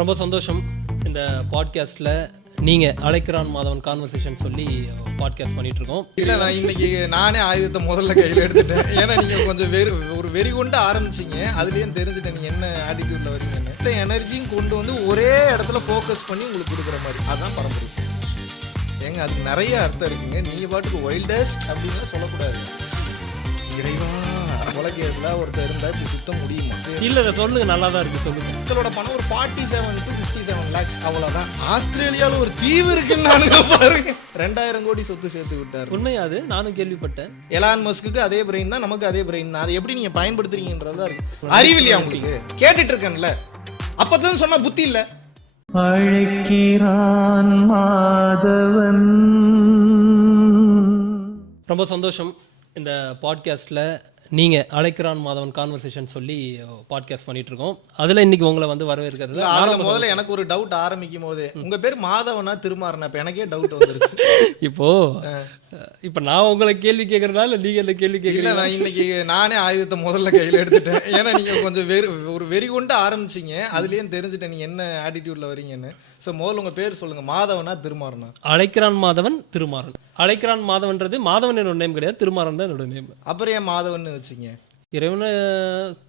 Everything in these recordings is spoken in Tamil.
ரொம்ப சந்தோஷம். இந்த பாட்காஸ்ட்டில் நீங்கள் அழைக்கிறான் மாதவன் கான்வர்சேஷன் சொல்லி பாட்காஸ்ட் பண்ணிகிட்ருக்கோம். இல்லை, நான் இன்னைக்கு நானே ஆயுதத்தை முதல்ல கையில் எடுத்துட்டேன். ஏன்னா நீங்கள் கொஞ்சம் ஒரு வெறி கொண்டு ஆரம்பிச்சிங்க. அதுலேயும் தெரிஞ்சுட்டேன் நீங்கள் என்ன ஆட்டிடியூடில் வரீங்கன்னு. இந்த எனர்ஜியும் கொண்டு வந்து ஒரே இடத்துல ஃபோக்கஸ் பண்ணி உங்களுக்கு கொடுக்குற மாதிரி அதுதான் பரம்பரை. ஏங்க அதுக்கு நிறைய அர்த்தம் இருக்குங்க. நீங்கள் பாட்டுக்கு வைல்டஸ்ட் அப்படின்னு சொல்லக்கூடாது. இறைவா உலகேஸ்ல ஒருத்தர் இருந்தால் இப்படி சுத்த முடியுமா? இல்லை சொல்லுங்க, நல்லா தான் இருக்குது, சொல்லுங்க. மக்களோட பணம் ஒரு 47 to 57 lakhs அவ்வளோதான். ஆஸ்திரேலியாவில் ஒரு தீவு இருக்குன்னு நானுங்க பாருங்க. 2000 கோடி சொத்து சேர்த்து விட்டார். உண்மையா? அது நானும் கேள்விப்பட்டேன். எலான் மஸ்க்கு அதே பிரெயின் தான், நமக்கு அதே பிரெயின் தான். அதை எப்படி நீங்க பயன்படுத்துறீங்கன்றதா இருக்கு. அறிவில்லையா உங்களுக்கு? கேட்டுட்டு இருக்கேன்ல, அப்பதான் சொன்னா புத்தி இல்ல. அழைக்கிறான் மாதவன். ரொம்ப சந்தோஷம். இந்த பாட்காஸ்ட்டில் நீங்கள் அழைக்கிறான் மாதவன் கான்வர்சேஷன் சொல்லி பாட்காஸ்ட் பண்ணிகிட்ருக்கோம். அதில் இன்றைக்கி உங்களை வந்து வரவேற்கிறது. அதில் முதல்ல எனக்கு ஒரு டவுட் ஆரம்பிக்கும் போது, உங்கள் பேர் மாதவனா திருமாறனா? இப்போ எனக்கே டவுட் வந்துருச்சு. இப்போ நான் உங்களை கேள்வி கேட்குறதுனால நீங்கள் இந்த கேள்வி கேட்கல. நான் இன்னைக்கு நானே ஆயுதத்தை முதல்ல கையில் எடுத்துட்டேன். ஏன்னா நீங்கள் கொஞ்சம் ஒரு வெறி கொண்டு ஆரம்பிச்சிங்க. அதுலேயும் தெரிஞ்சுட்டேன் நீங்கள் என்ன ஆட்டிடியூடில் வரீங்கன்னு. ஸோ முதல்ல உங்கள் பேர் சொல்லுங்கள். மாதவனா திருமாறனா? அழைக்கிறான் மாதவன் திருமாறன். அழைக்கிறான் மாதவன்றது மாதவன் என்னோட நேம் கிடையாது, திருமாறன் தான் என்னோட நேம். அப்புறம் ஏன் மாதவன் வச்சிங்க? இறைவனை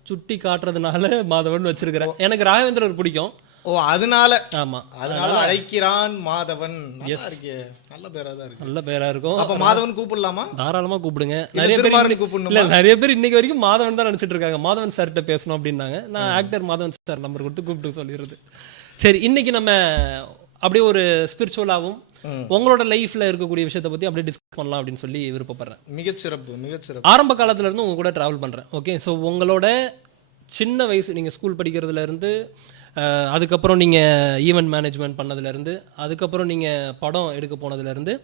சுட்டி காட்டுறதுனால மாதவன் வச்சிருக்கிறேன். எனக்கு ராகவேந்திரர் பிடிக்கும். ஓ, அதனால. ஆமா, அதனால அழைக்கிறான் மாதவன். நல்ல பேரா தான் இருக்கு. நல்ல பேரா இருக்கும். அப்ப மாதவன் கூப்பிடலாமா? தாராளமா கூப்பிடுங்க. நிறைய பேர் கூப்பிடணும். இல்ல, நிறைய பேர் இன்னைக்கு வரைக்கும் மாதவன் தான் நினைச்சிட்டு இருக்காங்க. மாதவன் சார்கிட்ட பேசணும் அப்படின்னாங்க. நான் ஆக்டர் மாதவன் சார் நம்பர் கொடுத்து கூப்பிட்டு சொல்லிடுறது. சரி, இன்னைக்கு நம்ம அப்படியே ஒரு ஸ்பிரிச்சுவலாகவும் உங்களோட லைஃப்ல இருக்கக்கூடிய விஷயத்தை பத்தி அப்படியே டிஸ்கஸ் பண்ணலாம் அப்படின்னு சொல்லி விருப்பப்படுறேன். மிகச்சிறப்பு. ஆரம்ப காலத்துல இருந்து உங்க கூட டிராவல் பண்றேன். ஓகே, ஸோ உங்களோட சின்ன வயசு, நீங்க ஸ்கூல் படிக்கிறதுல இருந்து, அதுக்கப்புறம் நீங்கள் ஈவெண்ட் மேனேஜ்மெண்ட் பண்ணதுலேருந்து, அதுக்கப்புறம் நீங்கள் படம் எடுக்க போனதுலேருந்து,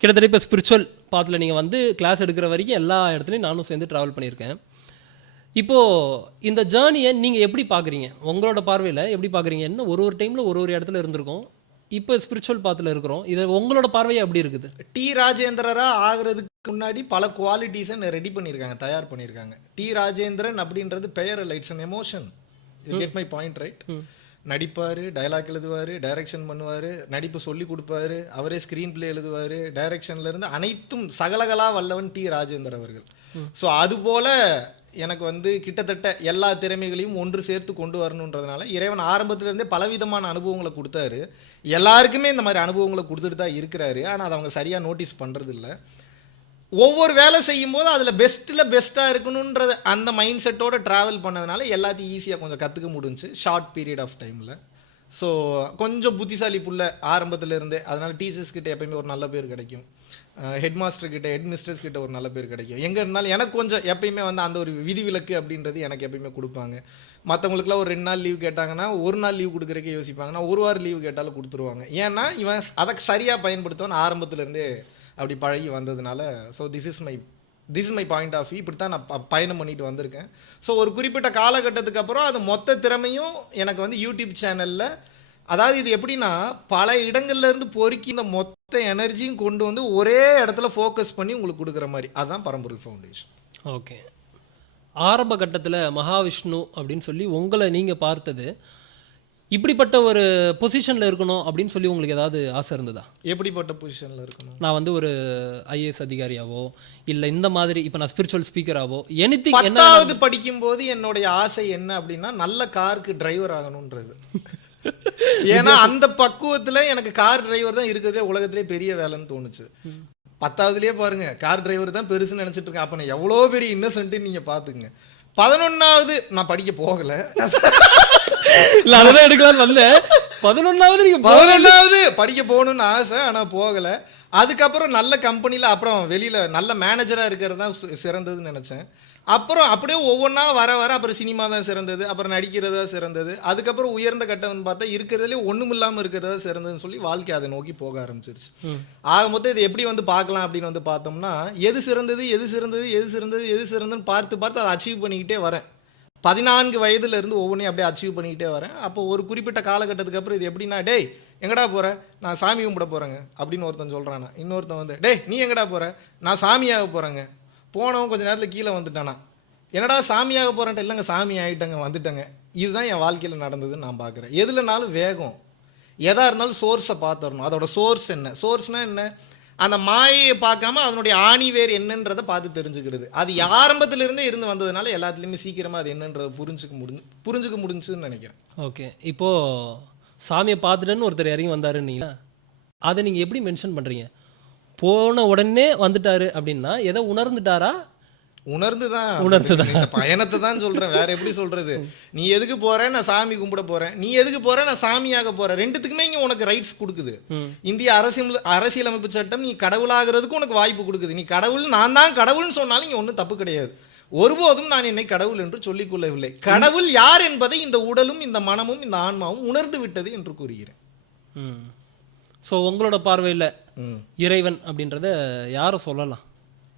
கிட்டத்தட்ட இப்போ ஸ்பிரிச்சுவல் பாத்தில் நீங்கள் வந்து கிளாஸ் எடுக்கிற வரைக்கும் எல்லா இடத்துலையும் நானும் சேர்ந்து ட்ராவல் பண்ணியிருக்கேன். இப்போது இந்த ஜேர்னியை நீங்கள் எப்படி பார்க்குறீங்க? உங்களோட பார்வையில் எப்படி பார்க்குறீங்க? என்ன ஒரு டைமில் ஒரு இடத்துல இருந்திருக்கோம், இப்போ ஸ்பிரிச்சுவல் பாத்தில் இருக்கிறோம். இது உங்களோட பார்வையை எப்படி இருக்குது? டி ராஜேந்திரரா ஆகிறதுக்கு முன்னாடி பல குவாலிட்டிஸை ரெடி பண்ணியிருக்காங்க, தயார் பண்ணியிருக்காங்க. டி ராஜேந்திரன் அப்படின்றது பெயர் இல்லை, it's an emotion. You get my point, right? நடிப்பார், டைலாக் எழுதுவார், டைரக்ஷன் பண்ணுவார், நடிப்பு சொல்லி கொடுப்பாரு, அவரே ஸ்க்ரீன் பிளே எழுதுவார், டைரக்ஷன்லேருந்து அனைத்தும் சகலகலா வல்லவன் டி ராஜேந்தர் அவர்கள். ஸோ அதுபோல் எனக்கு வந்து கிட்டத்தட்ட எல்லா திறமைகளையும் ஒன்று சேர்த்து கொண்டு வரணுன்றதுனால இறைவன் ஆரம்பத்துலேருந்தே பலவிதமான அனுபவங்களை கொடுத்தாரு. எல்லாருக்குமே இந்த மாதிரி அனுபவங்களை கொடுத்துட்டு தான் இருக்கிறாரு. ஆனால் அதை அவங்க சரியாக நோட்டீஸ் பண்ணுறது இல்லை. ஒவ்வொரு வேலை செய்யும் போது அதில் பெஸ்ட்டாக இருக்கணுன்றது அந்த மைண்ட் செட்டோடு ட்ராவல் பண்ணதுனால எல்லாத்தையும் ஈஸியாக கொஞ்சம் கற்றுக்க முடிஞ்சுச்சு ஷார்ட் பீரியட் ஆஃப் டைமில். ஸோ கொஞ்சம் புத்திசாலி புள்ள ஆரம்பத்தில் இருந்தே. அதனால் டீச்சர்ஸ் கிட்ட எப்பயுமே ஒரு நல்ல பேர் கிடைக்கும், ஹெட் மாஸ்டர் கிட்ட, ஹெட் மிஸ்ட்ரஸ் கிட்ட ஒரு நல்ல பேர் கிடைக்கும். எங்கே இருந்தாலும் எனக்கு கொஞ்சம் எப்பயுமே வந்து அந்த ஒரு விதிவிலக்கு அப்படின்றது எனக்கு எப்பயுமே கொடுப்பாங்க. மற்றவங்களுக்குலாம் ஒரு 2 நாள் லீவ் கேட்டாங்கன்னா 1 நாள் லீவ் கொடுக்குறக்கே யோசிப்பாங்கன்னா 1 வாரம் லீவ் கேட்டாலும் கொடுத்துருவாங்க. ஏன்னா இவன் அதை சரியாக பயன்படுத்துவான்னு ஆரம்பத்துலேருந்தே அப்படி பழகி வந்ததுனால. So this is my point of view. இப்படி தான் நான் பயணம் பண்ணிட்டு வந்திருக்கேன். ஸோ ஒரு குறிப்பிட்ட காலகட்டத்துக்கு அப்புறம் அது மொத்த திறமையும் எனக்கு வந்து யூடியூப் சேனலில், அதாவது இது எப்படின்னா பல இடங்கள்லேருந்து பொறுக்கி இந்த மொத்த எனர்ஜியும் கொண்டு வந்து ஒரே இடத்துல ஃபோக்கஸ் பண்ணி உங்களுக்கு கொடுக்குற மாதிரி, அதுதான் பரம்பொருள் ஃபவுண்டேஷன். ஓகே, ஆரம்ப கட்டத்தில் மகாவிஷ்ணு அப்படின்னு சொல்லி உங்களை நீங்கள் பார்த்தது, இப்படிப்பட்ட ஒரு பொசிஷனில் இருக்கணும் அப்படின்னு சொல்லி உங்களுக்கு ஏதாவது ஆசை இருந்ததா? எப்படிப்பட்ட பொசிஷனில் இருக்கணும்? நான் வந்து ஒரு ஐஏஎஸ் அதிகாரியாவோ இல்லை இந்த மாதிரி இப்போ நான் ஸ்பிரிச்சுவல் ஸ்பீக்கராகவோ எனிதிங். 10வது படிக்கும்போது என்னுடைய ஆசை என்ன அப்படின்னா நல்ல காருக்கு டிரைவர் ஆகணுன்றது. ஏன்னா அந்த பக்குவத்தில் எனக்கு கார் டிரைவர் தான் இருக்கிறதே உலகத்திலே பெரிய வேலைன்னு தோணுச்சு. 10வதுலேயே பாருங்க, கார் டிரைவர் தான் பெருசுன்னு நினச்சிட்டு இருக்கேன். அப்போ நான் எவ்வளோ பெரிய இன்னசென்ட்டு நீங்கள் பார்த்துக்குங்க. 11வது நான் படிக்க போகலை, அதான் எடுக்கலான்னு வந்தேன். 11வது படிக்க போகணும்னு ஆசை, ஆனால் போகலை. அதுக்கப்புறம் நல்ல கம்பெனியில், அப்புறம் வெளியில் நல்ல மேனேஜராக இருக்கிறது தான் சிறந்ததுன்னு நினச்சேன். அப்புறம் அப்படியே ஒவ்வொன்றா வர அப்புறம் சினிமா தான் சிறந்தது, அப்புறம் நடிக்கிறதா சிறந்தது. அதுக்கப்புறம் உயர்ந்த கட்டம்னு பார்த்தா இருக்கிறதுலே ஒன்றும் இல்லாமல் இருக்கிறதா சிறந்ததுன்னு சொல்லி வாழ்க்கை அதை நோக்கி போக ஆரம்பிச்சிருச்சு. ஆக மொத்தம் இது எப்படி வந்து பார்க்கலாம் அப்படின்னு வந்து பார்த்தோம்னா, எது சிறந்ததுன்னு பார்த்து அதை அச்சீவ் பண்ணிக்கிட்டே வரேன். 14 வயதுலேருந்து ஒவ்வொன்றையும் அப்படியே அச்சீவ் பண்ணிக்கிட்டே வரேன். அப்போ ஒரு குறிப்பிட்ட காலகட்டத்துக்கு அப்புறம் இது எப்படின்னா, டேய் எங்கடா போகிற? நான் சாமி கும்பிட போகிறேங்க அப்படின்னு ஒருத்தன் சொல்கிறானா. இன்னொருத்தன் வந்து, டேய் நீ எங்கடா போகிற? நான் சாமியாக போகிறேங்க. போனவன் கொஞ்சம் நேரத்தில் கீழே வந்துட்டானா. என்னடா சாமியாக போகிறேன்ட்டு, இல்லைங்க சாமி ஆகிட்டங்க வந்துட்டேங்க. இதுதான் என் வாழ்க்கையில் நடந்ததுன்னு நான் பார்க்குறேன். எதுலனாலும் வேகம், எதாக இருந்தாலும் சோர்ஸை பார்த்துடணும். அதோட சோர்ஸ் என்ன, சோர்ஸ்னால் என்ன, அந்த மாயையை பார்க்காம அதனுடைய ஆணி வேர் என்னன்றதை பார்த்து தெரிஞ்சுக்கிறது. அது ஆரம்பத்திலிருந்தே இருந்து வந்ததுனால எல்லாத்துலேயுமே சீக்கிரமாக அது என்னன்றதை புரிஞ்சுக்க முடிஞ்சுன்னு நினைக்கிறேன். ஓகே, இப்போது சாமியை பார்த்துட்டேன்னு ஒருத்தர் இறங்கி வந்தாருன்னீங்க, அதை நீங்கள் எப்படி மென்ஷன் பண்ணுறீங்க? போன உடனே வந்துட்டாரு அப்படின்னா எதை உணர்ந்துட்டாரா? உணர்ந்துதான் உணர்ந்துதான் பயணத்தை தான் சொல்றேன், வேற எப்படி சொல்றது. நீ எதுக்கு போற, நான் சாமி கும்பிட போறேன். நீ எதுக்கு போற, நான் சாமியாக போறேன். ரெண்டுத்துக்குமே இங்க உனக்கு ரைட்ஸ் கொடுக்குது. இந்திய அரசியலமைப்பு சட்டம் நீ கடவுளாகிறதுக்கு உனக்கு வாய்ப்பு கொடுக்குது. நீ கடவுள், நான் தான் கடவுள்னு சொன்னாலும் இங்க ஒன்றும் தப்பு கிடையாது. ஒருபோதும் நான் என்னை கடவுள் என்று சொல்லிக் கொள்ளவில்லை. கடவுள் யார் என்பதை இந்த உடலும் இந்த மனமும் இந்த ஆன்மாவும் உணர்ந்து விட்டது என்று கூறுகிறேன். ஸோ உங்களோட பார்வையில் இறைவன் அப்படின்றத யாரை சொல்லலாம்,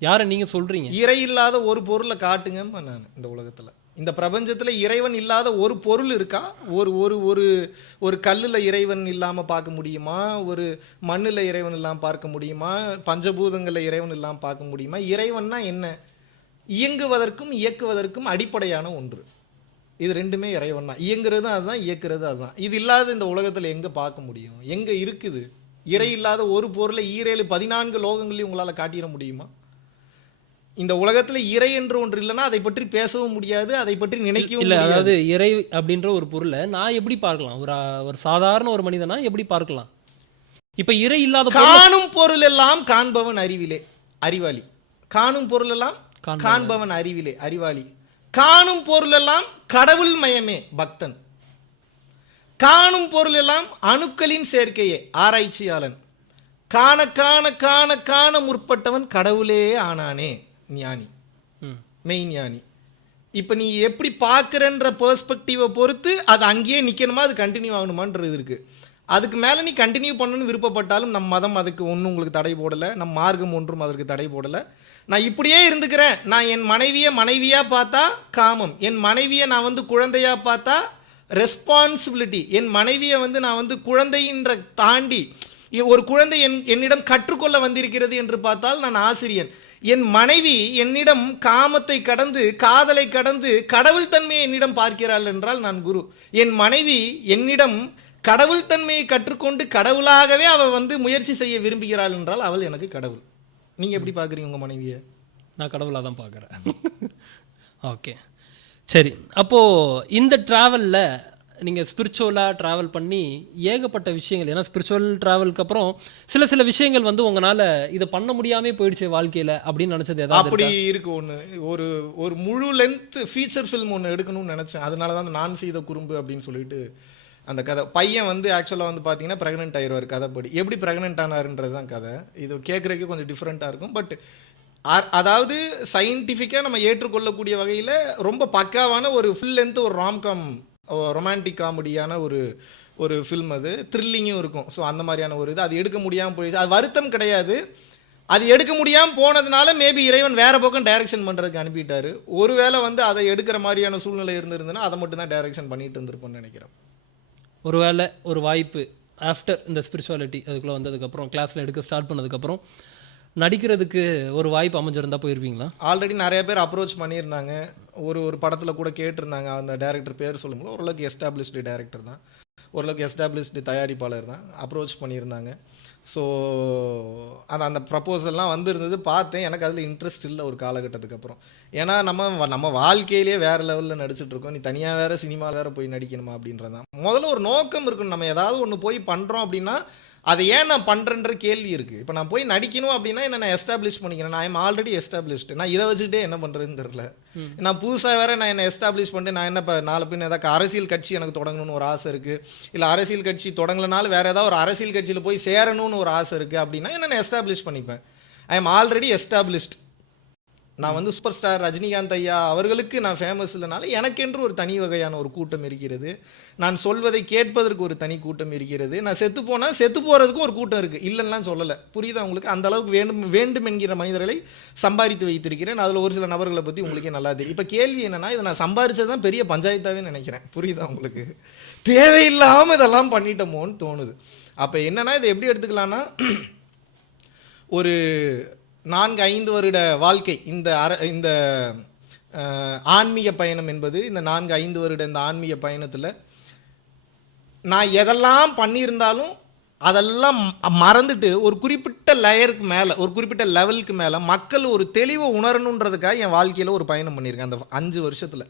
யாரை நீங்க சொல்றீங்க? இறை இல்லாத ஒரு பொருளை காட்டுங்க. நான் இந்த உலகத்துல, இந்த பிரபஞ்சத்துல இறைவன் இல்லாத ஒரு பொருள் இருக்கா? ஒரு ஒரு ஒரு ஒரு கல்லுல இறைவன் இல்லாம பார்க்க முடியுமா? ஒரு மண்ணுல இறைவன் இல்லாம பார்க்க முடியுமா? பஞ்சபூதங்கள்ல இறைவன் இல்லாம பார்க்க முடியுமா? இறைவன்னா என்ன? இயங்குவதற்கும் இயக்குவதற்கும் அடிப்படையான ஒன்று. இது ரெண்டுமே இறைவன் தான். இயங்குறது அதுதான், இயக்குறது அதுதான். இது இல்லாத இந்த உலகத்துல எங்க பார்க்க முடியும்? எங்க இருக்குது? இறை இல்லாத ஒரு பொருளை 14 லோகங்களையும் உங்களால காட்டிட முடியுமா? இந்த உலகத்துல இறை என்று ஒன்று இல்லைன்னா அதை பற்றி பேசவும் முடியாது, அதை பற்றி நினைக்கவும் இல்ல. முடியாது. அதாவது இறை அப்படின்ற ஒரு பொருளை நான் எப்படி பார்க்கலாம்? ஒரு சாதாரண ஒரு மனிதனா எப்படி பார்க்கலாம்? இப்ப இறை இல்லாத காணும் பொருள் எல்லாம் காண்பவன் அறிவிலே அறிவாளி. காணும் பொருள் எல்லாம் காண்பவன் அறிவிலே அறிவாளி. காணும் பொருள் எல்லாம் கடவுள் மயமே பக்தன். காணும் பொருள் எல்லாம் அணுக்களின் சேர்க்கையே ஆராய்ச்சியாளன். காண காண காண காண முற்பட்டவன் கடவுளே ஆனானே ஞானி, மெய் ஞானி. இப்போ நீ எப்படி பார்க்குறன்ற பெர்ஸ்பெக்டிவை பொறுத்து அது அங்கேயே நிற்கணுமா, அது கண்டினியூ ஆகணுமான்றது இருக்குது. அதுக்கு மேலே நீ கண்டினியூ பண்ணணும்னு விருப்பப்பட்டாலும் நம் மதம் அதுக்கு ஒன்றும் உங்களுக்கு தடை போடலை, நம் மார்க்கம் ஒன்றும் அதற்கு தடை போடலை. நான் இப்படியே இருந்துக்கிறேன். நான் என் மனைவியாக பார்த்தா காமம், என் மனைவியை நான் குழந்தையாக பார்த்தா ரெஸ்பான்சிபிலிட்டி, என் மனைவியை நான் குழந்தைன்ற தாண்டி ஒரு குழந்தை என்னிடம் கற்றுக்கொள்ள வந்திருக்கிறது என்று பார்த்தால் நான் ஆசிரியன். என் மனைவி என்னிடம் காமத்தை கடந்து காதலை கடந்து கடவுள் தன்மையை என்னிடம் பார்க்கிறாள் என்றால் நான் குரு. என் மனைவி என்னிடம் கடவுள் தன்மையை கற்றுக்கொண்டு கடவுளாகவே அவள் முயற்சி செய்ய விரும்புகிறாள் என்றால் அவள் எனக்கு கடவுள். நீங்க எப்படி பார்க்குறீங்க உங்க மனைவியை? நான் கடவுளாக தான் பார்க்குறேன். ஓகே, சரி. அப்போது இந்த ட்ராவலில் நீங்கள் ஸ்பிரிச்சுவலாக ட்ராவல் பண்ணி ஏகப்பட்ட விஷயங்கள், ஏன்னா ஸ்பிரிச்சுவல் ட்ராவலுக்கு அப்புறம் சில விஷயங்கள் உங்களால் இதை பண்ண முடியாமே போயிடுச்சு வாழ்க்கையில் அப்படின்னு நினச்சது ஏதாவது? அப்படி இருக்கு. ஒரு முழு லென்த் ஃபீச்சர் ஃபில்ம் ஒன்று எடுக்கணும்னு நினச்சேன். அதனால தான் நான் செய்த குறும்பு அப்படின்னு சொல்லிட்டு அந்த கதை. பையன் ஆக்சுவலாக பார்த்தீங்கன்னா ப்ரெக்னென்ட் ஆயிடுவார் கதைப்படி. எப்படி ப்ரெக்னென்ட் ஆனாருன்றது தான் கதை. இது கேட்குறதுக்கு கொஞ்சம் டிஃப்ரெண்ட்டாக இருக்கும். பட் அதாவது சயின்டிஃபிக்காக நம்ம ஏற்றுக்கொள்ளக்கூடிய வகையில் ரொம்ப பக்காவான ஒரு ஃபுல் லென்த் ஒரு ரொமான்டிக் காமெடியான ஒரு ஃபில்ம். அது த்ரில்லிங்கும் இருக்கும். ஸோ அந்த மாதிரியான ஒரு இது அது எடுக்க முடியாமல் போயிடுச்சு. அது வருத்தம் கிடையாது. அது எடுக்க முடியாமல் போனதுனால மேபி இறைவன் வேறு பக்கம் டைரக்ஷன் பண்ணுறதுக்கு அனுப்பிட்டாரு. ஒருவேளை அதை எடுக்கிற மாதிரியான சூழ்நிலை இருந்திருந்ததுன்னா அதை மட்டும் தான் டைரக்ஷன் பண்ணிட்டு இருந்திருப்போம்னு நினைக்கிறேன். ஒருவேளை ஒரு வாய்ப்பு ஆஃப்டர் இந்த ஸ்பிரிச்சுவாலிட்டி அதுக்குள்ளே வந்ததுக்கப்புறம் கிளாஸில் எடுக்க ஸ்டார்ட் பண்ணதுக்கப்புறம் நடிக்கிறதுக்கு ஒரு வாய்ப்பு அமைஞ்சிருந்தா போயிருப்பீங்களா? ஆல்ரெடி நிறைய பேர் அப்ரோச் பண்ணியிருந்தாங்க. ஒரு படத்தில் கூட கேட்டிருந்தாங்க. அந்த டைரக்டர் பேர் சொல்லும்போது ஓரளவுக்கு எஸ்டாப்ளிஷ்டு டைரக்டர் தான், ஓரளவுக்கு எஸ்டாப்ளிஷ்டு தயாரிப்பாளர் தான், அப்ரோச் பண்ணியிருந்தாங்க. ஸோ அந்த ப்ரப்போசல்லாம் வந்திருந்தது, பார்த்தேன். எனக்கு அதில் இன்ட்ரெஸ்ட் இல்லை ஒரு காலகட்டத்துக்கு அப்புறம். ஏன்னா நம்ம வாழ்க்கையிலேயே வேறு லெவலில் நடிச்சிட்ருக்கோம். நீ தனியாக வேறு சினிமா வேறு போய் நடிக்கணுமா அப்படின்றதான். முதல்ல ஒரு நோக்கம் இருக்கணும். நம்ம ஏதாவது ஒன்று போய் பண்ணுறோம் அப்படின்னா அதை ஏன் நான் பண்ணுறேன்ற கேள்வி இருக்குது. இப்போ நான் போய் நடிக்கணும் அப்படின்னா என்ன நான் எஸ்டாப்ளிஷ் பண்ணிக்கிறேன். நான் ஐம் ஆல்ரெடி எஸ்டாப்ளிஷ்டு. நான் இதை வச்சுக்கிட்டே என்ன பண்ணுறதுன்னு தெரில. நான் புதுசாக வேறு நான் என்ன எஸ்டாப்ளிஷ் பண்ணிட்டு நான் என்ன இப்போ நாலு பின் ஏதாவது அரசியல் கட்சி எனக்கு தொடங்கணும்னு ஒரு ஆசை இருக்குது. இல்லை அரசியல் கட்சி தொடங்கலனாலும் வேறு ஏதாவது ஒரு அரசியல் கட்சியில் போய் சேரணும்னு ஒரு ஆசை இருக்குது அப்படின்னா என்ன நான் எஸ்டாப்ளிஷ் பண்ணிப்பேன். I am already established. நான் சூப்பர் ஸ்டார் ரஜினிகாந்த் ஐயா அவர்களுக்கு நான் ஃபேமஸ் இல்லைனால எனக்கென்று ஒரு தனி வகையான ஒரு கூட்டம் இருக்கிறது. நான் சொல்வதை கேட்பதற்கு ஒரு தனி கூட்டம் இருக்கிறது. நான் செத்து போனால் செத்து போகிறதுக்கும் ஒரு கூட்டம் இருக்குது. இல்லைன்னா சொல்லலை. புரியுதா உங்களுக்கு? அந்த அளவுக்கு வேண்டும் என்கிற மனிதர்களை சம்பாதித்து வைத்திருக்கிறேன். அதில் ஒரு சில நபர்களை பற்றி உங்களுக்கே நல்லா தெரியும். இப்போ கேள்வி என்னன்னா, இதை நான் சம்பாதிச்சது தான் பெரிய பஞ்சாயத்தாகவே நினைக்கிறேன். புரியுதா உங்களுக்கு? தேவையில்லாமல் இதெல்லாம் பண்ணிட்டோமோன்னு தோணுது. அப்போ என்னன்னா, இதை எப்படி எடுத்துக்கலான்னா, ஒரு 4-5 வருட வாழ்க்கை இந்த ஆன்மீக பயணம் என்பது இந்த 4-5 வருட இந்த ஆன்மீக பயணத்தில் நான் எதெல்லாம் பண்ணியிருந்தாலும் அதெல்லாம் மறந்துட்டு ஒரு குறிப்பிட்ட லேயருக்கு மேலே, ஒரு குறிப்பிட்ட லெவலுக்கு மேலே மக்கள் ஒரு தெளிவை உணரணுன்றதுக்காக என் வாழ்க்கையில் ஒரு பயணம் பண்ணியிருக்கேன் அந்த 5 வருஷத்தில்.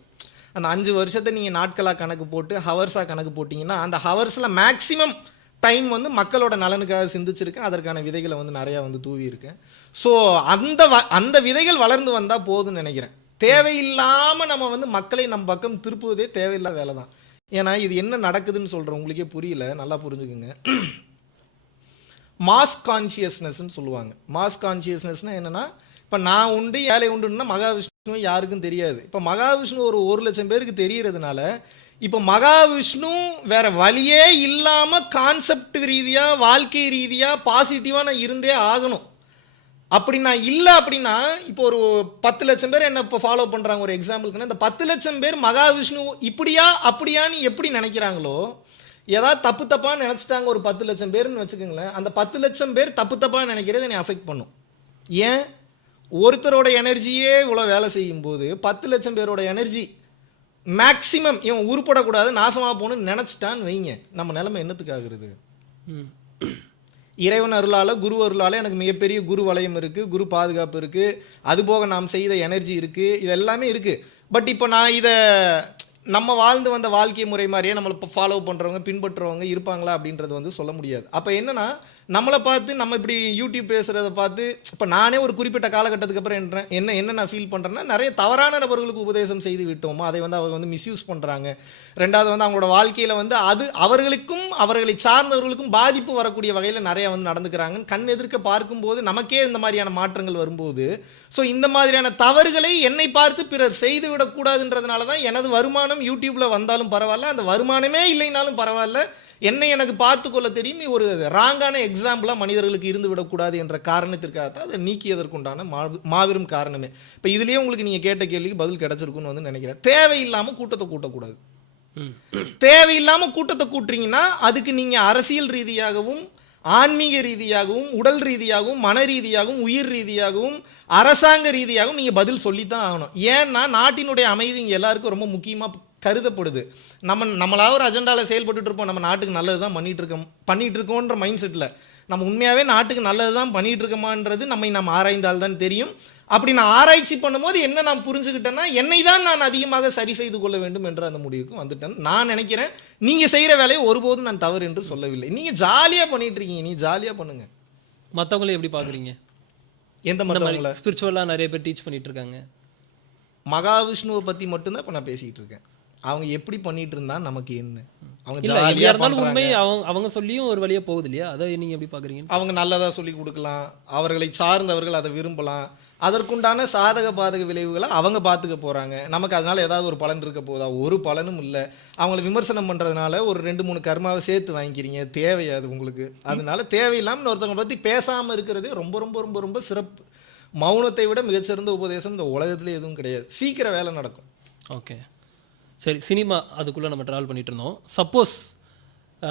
அந்த 5 வருஷத்தை நீங்கள் நாட்களாக கணக்கு போட்டு ஹவர்ஸாக கணக்கு போட்டிங்கன்னா அந்த ஹவர்ஸில் மேக்ஸிமம் டைம் வந்து மக்களோட நலனுக்காக சிந்திச்சிருக்கேன். அதற்கான விதைகளை வந்து நிறையா வந்து தூவி இருக்கேன். ஸோ அந்த விதைகள் வளர்ந்து வந்தால் போதும்னு நினைக்கிறேன். தேவையில்லாமல் நம்ம வந்து மக்களை நம் பக்கம் திருப்புவதே தேவையில்லாத வேலை தான். ஏன்னா இது என்ன நடக்குதுன்னு சொல்கிறேன், உங்களுக்கே புரியல, நல்லா புரிஞ்சுக்குங்க. மாஸ் கான்ஷியஸ்னஸ்ன்னு சொல்லுவாங்க. மாஸ் கான்ஷியஸ்னஸ்னால் என்னென்னா, இப்போ நான் உண்டு ஏழை உண்டுன்னா மகாவிஷ்ணு யாருக்கும் தெரியாது. இப்போ மகாவிஷ்ணு ஒரு 1,00,000 பேருக்கு தெரியறதுனால இப்போ மகாவிஷ்ணு வேற வழியே இல்லாமல் கான்செப்ட் ரீதியாக வாழ்க்கை ரீதியாக பாசிட்டிவாக நான் இருந்தே ஆகணும். அப்படி நான் இல்லை அப்படின்னா இப்போ ஒரு 10,00,000 பேர் என்ன இப்போ ஃபாலோ பண்ணுறாங்க ஒரு எக்ஸாம்பிளுக்குன்னா, இந்த 10,00,000 பேர் மகாவிஷ்ணு இப்படியா அப்படியான்னு எப்படி நினைக்கிறாங்களோ, ஏதாவது தப்பாக நினச்சிட்டாங்க ஒரு 10,00,000 பேர்னு வச்சுக்கோங்களேன், அந்த 10,00,000 பேர் தப்பாக நினைக்கிறது என்னை அஃபெக்ட் பண்ணும். ஏன்? ஒருத்தரோட எனர்ஜியே இவ்வளோ வேலை செய்யும் போது 10,00,000 பேரோட எனர்ஜி மேக்சிமம் இவன் உருப்படக்கூடாது நாசமாக போகணும்னு நினச்சிட்டான்னு வைங்க, நம்ம நிலைமை என்னத்துக்கு ஆகுறது? இறைவன் அருளால் குரு அருளால் எனக்கு மிகப்பெரிய குரு வளையம் இருக்குது, குரு பாதுகாப்பு இருக்குது, அதுபோக நாம் செய்த எனர்ஜி இருக்குது, இது எல்லாமே இருக்குது. பட் இப்போ நான் இதை நம்ம வாழ்ந்து வந்த வாழ்க்கை முறை மாதிரியே நம்மளை இப்போ ஃபாலோ பண்ணுறவங்க பின்பற்றுறவங்க இருப்பாங்களா அப்படின்றது வந்து சொல்ல முடியாது. அப்போ என்னென்னா, நம்மளை பார்த்து நம்ம இப்படி யூடியூப் பேசுகிறத பார்த்து இப்போ நானே ஒரு குறிப்பிட்ட காலகட்டத்துக்கு அப்புறம் என்ன நான் ஃபீல் பண்ணுறேன்னா, நிறைய தவறான நபர்களுக்கு உபதேசம் செய்து விட்டோமோ, அதை வந்து அவங்க வந்து மிஸ்யூஸ் பண்ணுறாங்க. ரெண்டாவது வந்து அவங்களோட வாழ்க்கையில் வந்து அது அவர்களுக்கும் அவர்களை சார்ந்தவர்களுக்கும் பாதிப்பு வரக்கூடிய வகையில் நிறைய வந்து நடந்துக்கிறாங்கன்னு கண் எதிர்க்க பார்க்கும்போது நமக்கே இந்த மாதிரியான மாற்றங்கள் வரும்போது, ஸோ இந்த மாதிரியான தவறுகளை என்னை பார்த்து பிறர் செய்து விடக்கூடாதுன்றதுனால தான் எனது வருமானம் யூடியூப்பில் வந்தாலும் பரவாயில்ல, அந்த வருமானமே இல்லைனாலும் பரவாயில்ல, என்னை எனக்கு பார்த்து கொள்ள தெரியும், ஒரு ராங்கான எக்ஸாம்பிளாக மனிதர்களுக்கு இருந்து விடக்கூடாது என்ற காரணத்திற்காக தான் அதை நீக்கியதற்குண்டான மாபெரும் காரணமே. இப்போ இதுலேயே உங்களுக்கு நீங்கள் கேட்ட கேள்விக்கு பதில் கிடைச்சிருக்குன்னு வந்து நினைக்கிறேன். தேவையில்லாமல் கூட்டத்தை கூட்டக்கூடாது. தேவையில்லாமல் கூட்டத்தை கூட்டுறீங்கன்னா அதுக்கு நீங்கள் அரசியல் ரீதியாகவும் ஆன்மீக ரீதியாகவும் உடல் ரீதியாகவும் மன ரீதியாகவும் உயிர் ரீதியாகவும் அரசாங்க ரீதியாகவும் நீங்கள் பதில் சொல்லித்தான் ஆகணும். ஏன்னா நாட்டினுடைய அமைதி இங்கே எல்லாருக்கும் ரொம்ப முக்கியமாக கருதப்படுது. நம்மளாக ஒரு அஜெண்டாவில் செயல்பட்டு இருப்போம், நம்ம நாட்டுக்கு நல்லது தான் பண்ணிட்டு இருக்கோன்ற மைண்ட் செட்டில் நம்ம உண்மையாகவே நாட்டுக்கு நல்லது தான் பண்ணிட்டு இருக்கோமான்றது நம்ம ஆராய்ந்தால் தான் தெரியும். அப்படி நான் ஆராய்ச்சி பண்ணும்போது என்ன நான் புரிஞ்சுக்கிட்டேன்னா, என்னை தான் நான் அதிகமாக சரி செய்து கொள்ள வேண்டும் என்ற அந்த முடிவுக்கு வந்துட்டேன். நான் நினைக்கிறேன் நீங்கள் செய்கிற வேலையை ஒருபோதும் நான் தவறு என்று சொல்லவில்லை. நீங்கள் ஜாலியாக பண்ணிட்டு இருக்கீங்க, நீ ஜாலியாக பண்ணுங்க. மற்றவங்களே எப்படி பார்க்குறீங்க? எந்த மற்றவங்கள? ஸ்பிரிச்சுவலாக நிறைய பேர் டீச் பண்ணிட்டு இருக்காங்க. மகாவிஷ்ணுவை பற்றி மட்டும்தான் இப்போ நான் பேசிகிட்டு இருக்கேன். அவங்க எப்படி பண்ணிட்டு இருந்தா நமக்கு என்ன? அவங்க ஜாலியா இருந்தாலும் உண்மை அவங்க சொல்லியும் ஒரு வழியா போகுது இல்லையா? அதை நீங்க எப்படி பாக்குறீங்க? அவங்க நல்லதா சொல்லி கொடுக்கலாம், அவர்களை சார்ந்தவர்கள் அதை விரும்பலாம், அதற்குண்டான சாதக பாதக விளைவுகளை அவங்க பார்த்துக்க போறாங்க. நமக்கு அதனால ஏதாவது ஒரு பலன் இருக்க போதா? ஒரு பலனும் இல்லை. அவங்களை விமர்சனம் பண்றதுனால ஒரு 2-3 கர்மாவை சேர்த்து வாங்கிக்கிறீங்க, தேவையாது உங்களுக்கு. அதனால தேவையில்லாமல் ஒருத்தவங்க பத்தி பேசாம இருக்கிறதே ரொம்ப ரொம்ப ரொம்ப ரொம்ப சிறப்பு. மௌனத்தை விட மிகச்சிறந்த உபதேசம் இந்த உலகத்துல எதுவும் கிடையாது. சீக்கிரம் வேலை நடக்கும். ஓகே, சரி. சினிமா அதுக்குள்ளே நம்ம ட்ராவல் பண்ணிட்டு இருந்தோம். சப்போஸ்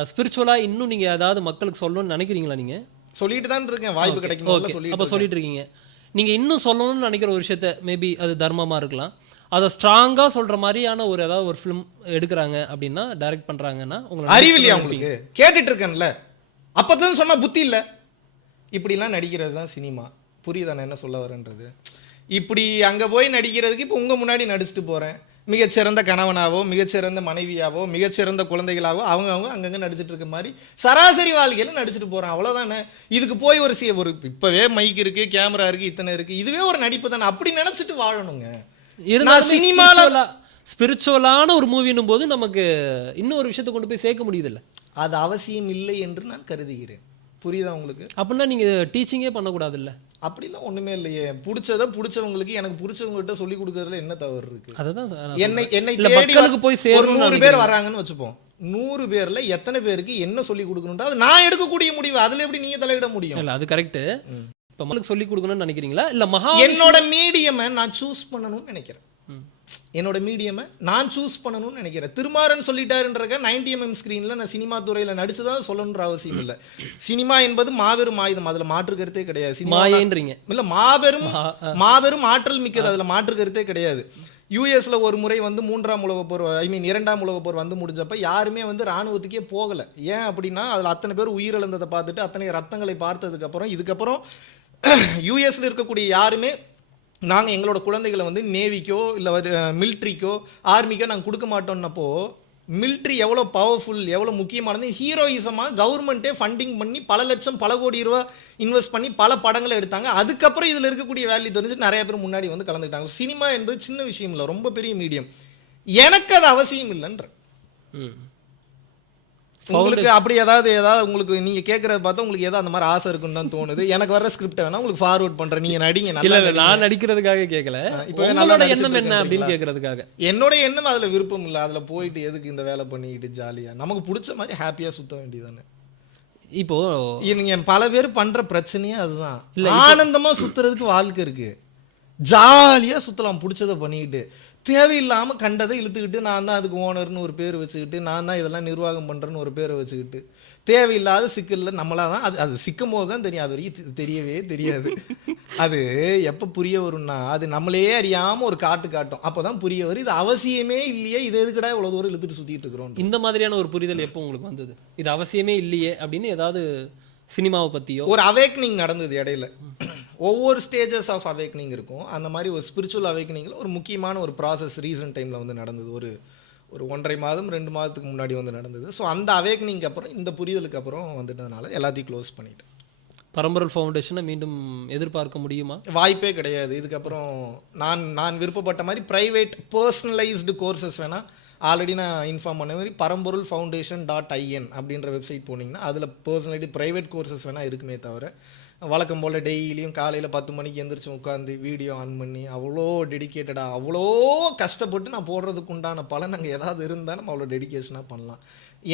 ஸ்பிரிச்சுவலாக இன்னும் நீங்கள் ஏதாவது மக்களுக்கு சொல்லணும்னு நினைக்கிறீங்களா? நீங்கள் சொல்லிட்டு தான் இருக்கேன், வாய்ப்பு கிடைக்கும். அப்போ சொல்லிட்டு இருக்கீங்க. நீங்கள் இன்னும் சொல்லணும்னு நினைக்கிற ஒரு விஷயத்த, மேபி அது தர்மமாக இருக்கலாம், அதை ஸ்ட்ராங்காக சொல்கிற மாதிரியான ஒரு ஏதாவது ஒரு ஃபிலிம் எடுக்கிறாங்க அப்படின்னா, டைரக்ட் பண்ணுறாங்கன்னா, உங்களுக்கு அறிவில்லையா? உங்களுக்கு கேட்டுட்டு இருக்கேன்ல, அப்போதான் சொன்னால் புத்தி இல்லை. இப்படிலாம் நடிக்கிறது தான் சினிமா. புரியுதா நான் என்ன சொல்ல வரேன்றது? இப்படி அங்கே போய் நடிக்கிறதுக்கு இப்போ உங்கள் முன்னாடி நடிச்சுட்டு போகிறேன். மிகச்சிறந்த கணவனாவோ மிகச்சிறந்த மனைவியாவோ மிகச்சிறந்த குழந்தைகளாவோ அவங்க அங்கங்கே நடிச்சுட்டு இருக்க மாதிரி சராசரி வாழ்க்கையில் நடிச்சுட்டு போகிறான், அவ்வளோதானே. இதுக்கு போய் ஒரு இப்போவே மைக் இருக்குது, கேமரா இருக்குது, இத்தனை இருக்குது, இதுவே ஒரு நடிப்பு தானே. அப்படி நினச்சிட்டு வாழணுங்க. சினிமாவில் ஸ்பிரிச்சுவலான ஒரு மூவின்னும் போது நமக்கு இன்னும் ஒரு விஷயத்தை கொண்டு போய் சேர்க்க முடியுதில்ல. அது அவசியம் இல்லை என்று நான் கருதுகிறேன். புரியுதா உங்களுக்கு? அப்படின்னா நீங்கள் டீச்சிங்கே பண்ணக்கூடாது இல்லை? அப்படிலாம் ஒண்ணுமே இல்லையே. பிடிச்சவங்களுக்கு எனக்கு பிடிச்சவங்ககிட்ட சொல்லி கொடுக்கறதுல என்ன தவறு இருக்கு? அதுதான் என்னை மக்களுக்கு போய் ஒரு 100 பேர் வராங்கன்னு வச்சுப்போம். 100 பேர்ல எத்தனை பேருக்கு என்ன சொல்லி கொடுக்கணும்ன்றா அது நான் எடுக்கக்கூடிய முடிவு. அதுல எப்படி நீங்க தலையிட முடியும்? இல்ல, அது கரெக்ட். இப்ப மக்களுக்கு சொல்லி கொடுக்கணும்னு நினைக்கிறீங்களா? இல்ல என்னோட மீடியமை நான் சூஸ் பண்ணணும்னு நினைக்கிறேன். என்னோட மீடியமை நான் சூஸ் பண்ணணும்னு நினைக்கிறேன். திருமாறன் சொல்லிட்டாருன்றக்க 90mm ஸ்க்ரீனில் நான் சினிமா துறையில் நடிச்சுதான் சொல்லணுன்ற அவசியம் இல்லை. சினிமா என்பது மாபெரும் ஆயுதம், அதில் மாற்று கருத்தே கிடையாது. மாயேன்றீங்க இல்லை, மாபெரும் ஆற்றல் மிக்கது, அதில் மாற்று கருத்தே கிடையாது. யூஎஸ்ல ஒரு முறை வந்து 3ஆம் உலகப் போர், ஐ மீன் 2ஆம் உலகப் போர் வந்து முடிஞ்சப்ப யாருமே வந்து ராணுவத்துக்கே போகல. ஏன் அப்படின்னா அதுல அத்தனை பேர் உயிரிழந்ததை பார்த்துட்டு, அத்தனை ரத்தங்களை பார்த்ததுக்கு அப்புறம் இதுக்கப்புறம் யூஎஸ்ல இருக்கக்கூடிய யாருமே நாங்க எங்களோட குழந்தைகளை வந்து நேவிக்கோ இல்ல மிலிட்ரிக்கோ ஆர்மிக்கோ நாங்க கொடுக்க மாட்டோம்னப்போ, மிலிட்ரி எவ்வளோ பவர்ஃபுல், எவ்வளோ முக்கியமானது, ஹீரோயிசமாக கவர்மெண்ட்டே ஃபண்டிங் பண்ணி பல லட்சம் பல கோடி ரூபா இன்வெஸ்ட் பண்ணி பல படங்களை எடுத்தாங்க. அதுக்கப்புறம் இதில் இருக்கக்கூடிய வேல்யூ தெரிஞ்சு நிறைய பேர் முன்னாடி வந்து கலந்துக்கிட்டாங்க. சினிமா என்பது சின்ன விஷயம் இல்லை, ரொம்ப பெரிய மீடியம். எனக்கு அது அவசியம் இல்லைன்ற. உங்களுக்கு அப்படி ஏதாவது உங்களுக்கு நீங்க கேட்கறத பார்த்தா உங்களுக்கு ஏதாவது அந்த மாதிரி ஆசை இருக்குன்னு தான் தோணுது. எனக்கு வர ஸ்கிரிப்ட் வேணா உங்களுக்கு ஃபார்வர்ட் பண்றேன், நீங்க நடிங்க. இல்ல நான் நடிக்கிறதுக்காக கேட்கல, இப்போ என்னோட எண்ணம் என்ன அப்படின்னு கேட்கறதுக்காக. என்னோட எண்ணம் அதுல விருப்பம் இல்லை. அதுல போயிட்டு எதுக்கு இந்த வேலை பண்ணிக்கிட்டு ஜாலியா நமக்கு பிடிச்ச மாதிரி ஹாப்பியா சுத்த வேண்டியதானே. இப்போ நீங்க பல பேர் பண்ற பிரச்சனையே அதுதான். ஆனந்தமா சுத்துறதுக்கு வாழ்க்கை இருக்கு, ஜாலியா சுத்தலாம் பிடிச்சதை பண்ணிக்கிட்டு. தேவையில்லாம கண்டதை இழுத்துக்கிட்டு நான் தான் அதுக்கு ஓனர்னு ஒரு பேர் வச்சுக்கிட்டு, நான் தான் இதெல்லாம் நிர்வாகம் பண்றேன்னு ஒரு பேரை வச்சுக்கிட்டு, தேவையில்லாத சிக்கல்ல நம்மளா தான் அது சிக்கும் போது தான் தெரியும். அது வரைக்கும் தெரியவே தெரியாது. அது எப்ப புரிய வரும்னா அது நம்மளே அறியாம ஒரு காட்டும், அப்பதான் புரிய வரும் இது அவசியமே இல்லையே, இது எதுக்கடா இவ்வளவு தூரம் இழுத்துட்டு சுத்திட்டு இருக்கிறோம். இந்த மாதிரியான ஒரு புரிதல் எப்போ உங்களுக்கு வந்தது, இது அவசியமே இல்லையே அப்படின்னு? ஏதாவது சினிமாவை பத்தியோ ஒரு அவேக்னிங் நடந்தது இடையில. ஒவ்வொரு ஸ்டேஜஸ் ஆஃப் அவேக்னிங் இருக்கும். அந்த மாதிரி ஒரு ஸ்பிரிச்சுவல் அவேக்னிங்கில் ஒரு முக்கியமான ஒரு ப்ராசஸ் ரீசன்ட் டைமில் வந்து நடந்தது. ஒரு 1.5 மாதம் 2 மாதத்துக்கு முன்னாடி வந்து நடந்தது. ஸோ அந்த அவேக்னிங்க்கு அப்புறம் இந்த புரிதலுக்கு அப்புறம் வந்துட்டதுனால எல்லாத்தையும் க்ளோஸ் பண்ணிட்டேன். பரம்பொருள் ஃபவுண்டேஷனை மீண்டும் எதிர்பார்க்க முடியுமா? வாய்ப்பே கிடையாது. இதுக்கப்புறம் நான் விருப்பப்பட்ட மாதிரி ப்ரைவேட் பர்சனலைஸ்டு கோர்சஸ் வேணால் ஆல்ரெடி நான் இன்ஃபார்ம் பண்ண மாதிரி பரம்பொருள் foundation.in அப்படின்ற வெப்சைட் போனீங்கன்னா அதில் பர்சனலிட்டி ப்ரைவேட் கோர்சஸ் வேணால் இருக்குமே தவிர, வழக்கம் போல் டெய்லியும் காலையில் 10 மணிக்கு எந்திரிச்சு உட்காந்து வீடியோ ஆன் பண்ணி அவ்வளோ டெடிக்கேட்டடாக அவ்வளோ கஷ்டப்பட்டு நான் போடுறதுக்கு உண்டான பலன் அங்கே ஏதாவது இருந்தால் நம்ம அவ்வளோ டெடிக்கேஷனாக பண்ணலாம்.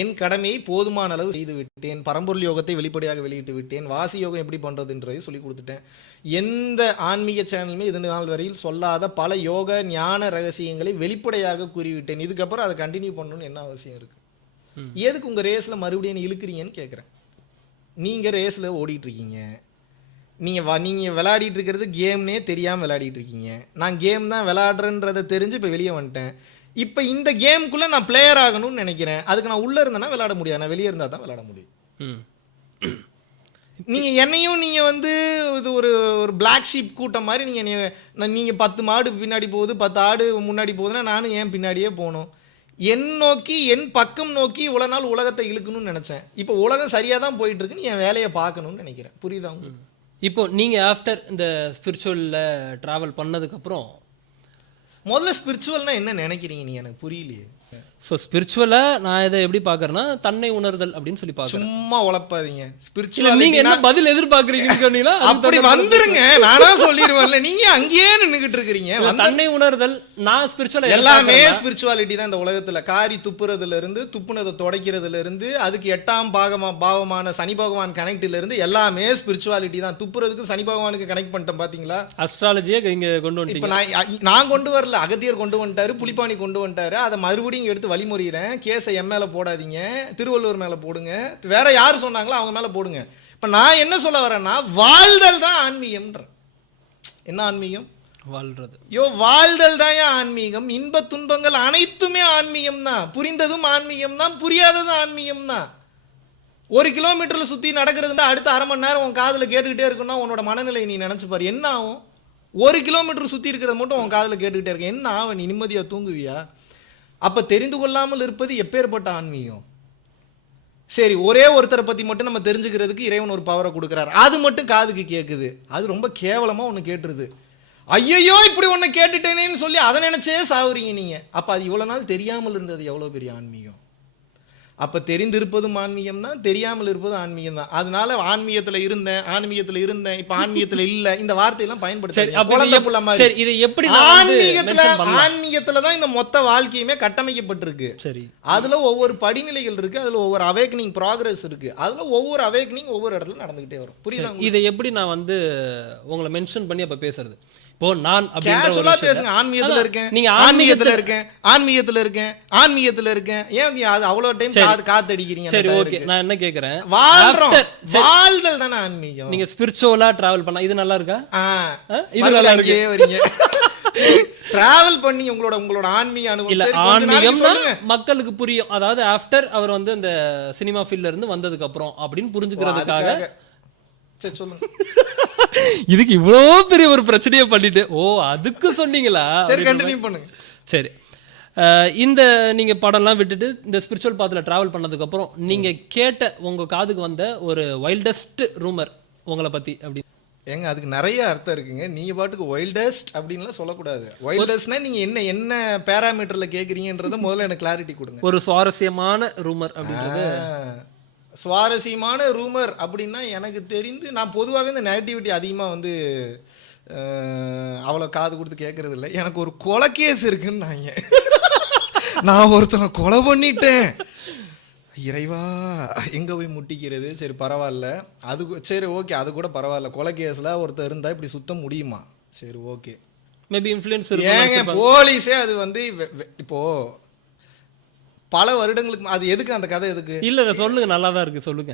என் கடமையை போதுமான அளவு செய்து விட்டேன். பரம்பொருள் யோகத்தை வெளிப்படையாக வெளியிட்டு விட்டேன். வாசி யோகம் எப்படி பண்ணுறதுன்றதை சொல்லி கொடுத்துட்டேன். எந்த ஆன்மீக சேனலுமே இது நாள் வரையில் சொல்லாத பல யோக ஞான ரகசியங்களை வெளிப்படையாக கூறிவிட்டேன். இதுக்கப்புறம் அதை கண்டினியூ பண்ணணும்னு என்ன அவசியம் இருக்கு? எதுக்கு உங்கள் ரேஸில் மறுபடியும் இழுக்கிறீங்கன்னு கேட்குறேன். நீங்கள் ரேஸில் ஓடிட்டு இருக்கீங்க, நீங்கள் விளையாடிட்டு இருக்கிறது கேம்னே தெரியாமல் விளையாடிட்டு இருக்கீங்க. நான் கேம் தான் விளையாடுறேன்றதை தெரிஞ்சு இப்போ வெளியே வந்துட்டேன். இப்போ இந்த கேமுக்குள்ளே நான் பிளேயர் ஆகணும்னு நினைக்கிறேன். அதுக்கு நான் உள்ளே இருந்தேன்னா விளையாட முடியாது, நான் வெளியே இருந்தால் தான் விளையாட முடியும். நீங்கள் என்னையும் நீங்கள் வந்து இது ஒரு பிளாக் ஷீப் கூட்டம் மாதிரி நீங்கள் 10 மாடு பின்னாடி போகுது, 10 ஆடு முன்னாடி போகுதுன்னா நானும் ஏன் பின்னாடியே போகணும்? என் பக்கம் நோக்கி இவ்வளோ நாள் உலகத்தை இழுக்கணும்னு நினச்சேன். இப்போ உலகம் சரியாக தான் போயிட்டு இருக்குன்னு என் வேலையை பார்க்கணும்னு நினைக்கிறேன். புரியுதா? இப்போ நீங்கள் ஆஃப்டர் இந்த ஸ்பிரிச்சுவலில் ட்ராவல் பண்ணதுக்கப்புறம் முதல்ல ஸ்பிரிச்சுவல்னா என்ன நினைக்கிறீங்க நீ? எனக்கு புரியலையே. ஸோ ஸ்பிரிச்சுவலாக நான் இதை எப்படி பார்க்குறேன்னா தன்னை உணர்தல் அப்படின்னு சொல்லி பார்க்குறேன். சும்மா உழப்பாதீங்க. ஸ்பிரிச்சுவல் நீங்கள் என்ன பதில் எதிர்பார்க்குறீங்கன்னு சொன்னீங்கன்னா அப்படி வந்துருங்க, நானா சொல்லிடுவேன்ல. நீங்க அங்கேயே நின்றுகிட்டு இருக்கிறீங்க. தன்னை உணர்தல் நான் ஸ்பிரிச்சுவல் எல்லாமே ஸ்பிரிச்சுவாலிட்டி தான் இந்த உலகத்துல. காரி துப்புறதுல இருந்து, துப்புனதை துடைக்கிறதுல இருந்து, அதுக்கு 8ஆம் பாவமான சனி பகவான் கனெக்ட்ல இருந்து எல்லாமே ஸ்பிரிச்சுவாலிட்டி தான். துப்புறதுக்கு சனி பகவானுக்கு கனெக்ட் பண்ணிட்டேன் பாத்தீங்களா? அஸ்ட்ராலஜியே இங்க கொண்டு வந்து இப்ப நான் கொண்டு வரல, அகத்தியர் கொண்டு வந்துட்டாரு, புலிப்பாணி கொண்டு வந்துட்டாரு. அதை மறுபடியும் எடுத்து வழிமுறைகிறேன். கேஸை என் மேல போடாதீங்க, திருவள்ளுவர் மேல போடுங்க, வேற யாரு சொன்னாங்களோ அவங்க மேல போடுங்க. இப்ப நான் என்ன சொல்ல வரேன்னா, வாழ்தல் தான் ஆன்மீகம்ன்ற. என்ன ஆன்மீகம்? வாழ்றது. வாழ்தல் தான் ஆன்மீகம். இன்ப துன்பங்கள் அனைத்துமே ஆன்மீகம் தான். புரிந்ததும் ஆன்மீகம் தான், புரியாததும் ஆன்மீகம் தான். 1 கிலோமீட்டர்ல சுத்தி நடக்கிறதுனா அடுத்த 1/2 மணி நேரம் உன் காதுல கேட்டுக்கிட்டே இருக்குன்னா உன்னோட மனநிலை நீ நினைச்சு பாரு, என்ன ஆகும்? 1 கிலோமீட்டர் சுத்தி இருக்கிறத மட்டும் உன் காதுல கேட்டுக்கிட்டே இருக்க என்ன ஆகும்? நீ நிம்மதியா தூங்குவியா? அப்ப தெரிந்து கொள்ளாமல் இருப்பது எப்பேற்பட்ட ஆன்மீகம்? சரி, ஒரே ஒருத்தரை பத்தி மட்டும் நம்ம தெரிஞ்சுக்கிறதுக்கு இறைவன் ஒரு பவரை கொடுக்குறாரு, அது மட்டும் காதுக்கு கேட்குது. அது ரொம்ப கேவலமா ஒன்று கேட்டுருது. ஐயோ இப்படி ஒன்று கேட்டுட்டேனேன்னு சொல்லி அதை நினைச்சே சாவுறீங்க நீங்க. அப்ப அது இவ்வளவு நாள் தெரியாமல் இருந்தது எவ்வளவு பெரிய ஆன்மீகம். அப்ப தெரிந்திருப்பதும் ஆன்மீகம் தான், தெரியாமல் இருப்பதும் ஆன்மீகம் தான். அதனால ஆன்மீகத்துல இருந்தேன் இப்ப ஆன்மீகத்துல இல்ல, இந்த வார்த்தையெல்லாம் பயன்படுத்த. ஆன்மீகத்துல தான் இந்த மொத்த வாழ்க்கையுமே கட்டமைக்கப்பட்டிருக்கு. சரி, அதுல ஒவ்வொரு படிநிலைகள் இருக்கு, அதுல ஒவ்வொரு அவேக்னிங் ப்ராக்ரஸ் இருக்கு, அதுல ஒவ்வொரு அவேக்னிங் ஒவ்வொரு இடத்துல நடந்துகிட்டே வரும். புரியுதா? இதை எப்படி நான் வந்து உங்களை மென்ஷன் பண்ணி அப்ப பேசுறது? இப்போ நான் பேசுங்க, ஆன்மீகத்துல இருக்கேன், நீங்க ஆன்மீகத்துல இருக்கேன், ஏன் அது அவ்வளவு டைம் காத்து அடிக்கிறீங்க? சரி, ஓகே, நான் என்ன கேக்குறேன், வாழ்தல் தானே ஆன்மீகம். நீங்க ஸ்பிரிச்சுவலா டிராவல் பண்ணா இது நல்லா இருக்கா? இது நல்லா இருக்கு. டிராவல் பண்ணி உங்களோட ஆன்மீக அனுபவம் இல்ல சரி, கொஞ்ச நாளைக்கு ஆன்மீகம்னா சொல்லுங்க. மக்களுக்கு புரியும். அதாவது ஆஃப்டர் அவர் வந்து அந்த சினிமா ஃபீல்ட்ல இருந்து வந்ததுக்கு அப்புறம் அப்படின்னு புரிஞ்சுக்கிறதுக்காக. அதுக்காக. சரி சொல்லுங்க. இதுக்கு இவ்வளோ பெரிய ஒரு பிரச்சனையை பண்ணிட்டு அதுக்கு சொன்னீங்களா? சரி கண்டினியூ பண்ணுங்க. சரி, இந்த நீங்க படம்லாம் விட்டுட்டு இந்த ஸ்பிரிச்சுவல் பாத்தில் டிராவல் பண்ணதுக்கு அப்புறம் நீங்க கேட்ட உங்க காதுக்கு வந்த ஒரு வைல்டஸ்ட் ரூமர் உங்களை பத்தி அப்படி? ஏங்க அதுக்கு நிறைய அர்த்தம் இருக்குங்க. நீங்க பாட்டுக்கு வைல்டஸ்ட் அப்படின்லாம் சொல்லக்கூடாது. வைல்டஸ்ட்னா நீங்க என்ன பேராமீட்டர்ல கேக்குறீங்கன்றத முதல்ல எனக்கு கிளாரிட்டி கொடுங்க. ஒரு சுவாரஸ்யமான ரூமர் அப்படின்றது. சுவாரஸ்யமான ரூமர் அப்படின்னா எனக்கு தெரிந்து நான் பொதுவாகவே இந்த நெகட்டிவிட்டி அதிகமாக வந்து அவ்வளோ காது கொடுத்து கேட்கறது இல்லை. எனக்கு ஒரு கொலை கேஸ் இருக்குன்னு நான் ஒருத்தனை கொலை பண்ணிட்டேன். இறைவா எங்கே போய் முட்டிக்கிறது? சரி பரவாயில்ல, அது சரி ஓகே, அது கூட பரவாயில்ல. கொலை கேஸில் ஒருத்தர் இருந்தால் இப்படி சுத்த முடியுமா? சரி ஓகே, மேபி இன்ஃப்ளூயன்ஸ் ஏங்க போலீஸே அது வந்து இப்போ பல வருடங்களுக்கு அது எதுக்கு அந்த கதை எதுக்கு? இல்ல சொல்லுங்க, நல்லா தான் இருக்கு, சொல்லுங்க.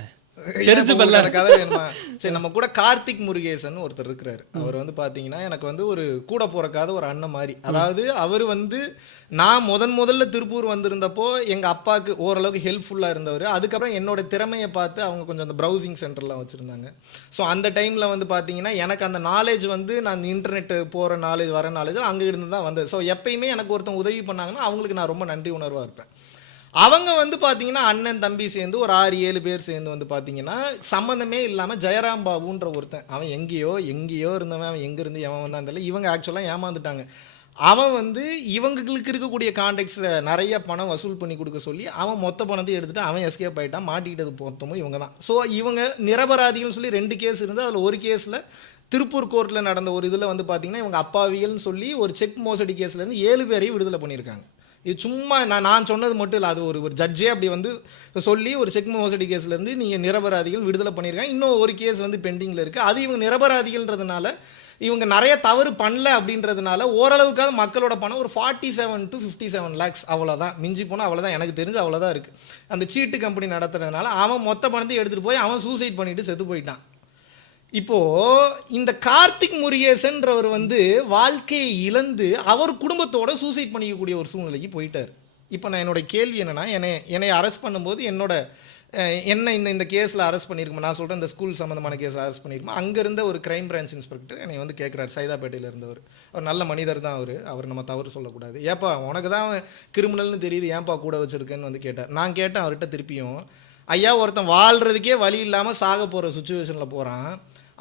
தெரிஞ்சு கதை வேணுமா? சரி, நம்ம கூட கார்த்திக் முருகேசன் ஒருத்தர் இருக்கிறாரு. அவர் வந்து பாத்தீங்கன்னா எனக்கு வந்து ஒரு கூட போறக்காத ஒரு அண்ணன் மாதிரி. அதாவது அவர் வந்து நான் முதல்ல திருப்பூர் வந்திருந்தப்போ எங்க அப்பாவுக்கு ஓரளவுக்கு ஹெல்ப்ஃபுல்லா இருந்தவர். அதுக்கப்புறம் என்னோட திறமையை பார்த்து அவங்க கொஞ்சம் அந்த ப்ரௌசிங் சென்டர்லாம் வச்சிருந்தாங்க. ஸோ அந்த டைம்ல வந்து பாத்தீங்கன்னா எனக்கு அந்த நாலேஜ் வந்து நான் இன்டர்நெட் போற நாலேஜ் வர நாலேஜ் அங்க இருந்து தான் வந்தது. ஸோ எப்பயுமே எனக்கு ஒருத்தன் உதவி பண்ணாங்கன்னா அவங்களுக்கு நான் ரொம்ப நன்றி உணர்வா இருப்பேன். அவங்க வந்து பார்த்தீங்கன்னா அண்ணன் தம்பி சேர்ந்து ஒரு 6-7 பேர் சேர்ந்து வந்து பார்த்தீங்கன்னா சம்மந்தமே இல்லாமல் ஜெயராம் பாபுன்ற ஒருத்தன், அவன் எங்கேயோ இருந்தவன், அவன் எங்கேருந்து எவன் வந்தான் தெரியல. இவங்க ஆக்சுவலாக ஏமாந்துட்டாங்க. அவன் வந்து இவங்களுக்கு இருக்கக்கூடிய கான்டெக்ட்ஸில் நிறைய பணம் வசூல் பண்ணி கொடுக்க சொல்லி அவன் மொத்த பணத்தையும் எடுத்துகிட்டு அவன் எஸ்கேப் ஆகிட்டான். மாட்டிக்கிட்டது மொத்தமும் இவங்க தான். ஸோ இவங்க நிரபராதிகள்னு சொல்லி 2 கேஸ் இருந்து அதில் ஒரு கேஸில் திருப்பூர் கோர்ட்டில் நடந்த ஒரு இதில் வந்து பார்த்தீங்கன்னா இவங்க அப்பாவிகள்னு சொல்லி ஒரு செக் மோசடி கேஸ்லேருந்து 7 பேரையும் விடுதலை பண்ணியிருக்காங்க. இது சும்மா நான் சொன்னது மட்டும் இல்லை, அது ஒரு ஜட்ஜே அப்படி வந்து சொல்லி ஒரு செக் மோசடி கேஸ்லேருந்து நீங்கள் நிரபராதிகள் விடுதலை பண்ணியிருக்காங்க. இன்னும் ஒரு கேஸ் வந்து பெண்டிங்கில் இருக்குது. அது இவங்க நிரபராதிகள்ன்றதுனால இவங்க நிறைய தவறு பண்ணல அப்படின்றதுனால ஓரளவுக்காக மக்களோட பணம் ஒரு 47 to 57 lakhs அவ்வளோதான், மிஞ்சி போனால் அவ்வளோதான், எனக்கு தெரிஞ்சு அவ்வளோதான் இருக்குது. அந்த சீட்டு கம்பெனி நடத்துறதுனால அவன் மொத்த பணத்தையும் எடுத்துகிட்டு போய் அவன் சூசைட் பண்ணிட்டு செத்து போயிட்டான். இப்போ இந்த கார்த்திக் முருகேசன்றவர் வந்து வாழ்க்கையை இழந்து அவர் குடும்பத்தோட சூசைட் பண்ணிக்கக்கூடிய ஒரு சூழ்நிலைக்கு போயிட்டார். இப்போ நான் என்னோட கேள்வி என்னன்னா, என்னை அரெஸ்ட் பண்ணும்போது என்ன இந்த கேஸில் அரெஸ்ட் பண்ணியிருக்கோம், நான் சொல்கிறேன் இந்த ஸ்கூல் சம்மந்தமான கேஸில் அரெஸ்ட் பண்ணியிருக்கோம். அங்கே இருந்த ஒரு கிரைம் பிரான்ச் இன்ஸ்பெக்டர் என்னை வந்து கேட்குறாரு, சைதாப்பேட்டையில் இருந்தவர். அவர் நல்ல மனிதர் தான், அவர் நம்ம தவறு சொல்லக்கூடாது. ஏப்பா உனக்கு தான் கிரிமினல்னு தெரியுது, ஏன்பா கூட வச்சுருக்கேன்னு வந்து கேட்டார். நான் கேட்டேன் அவர்கிட்ட திருப்பியும், ஐயா ஒருத்தன் வாழ்கிறதுக்கே வழி இல்லாமல் சாக போகிற சுச்சுவேஷனில் போகிறான்,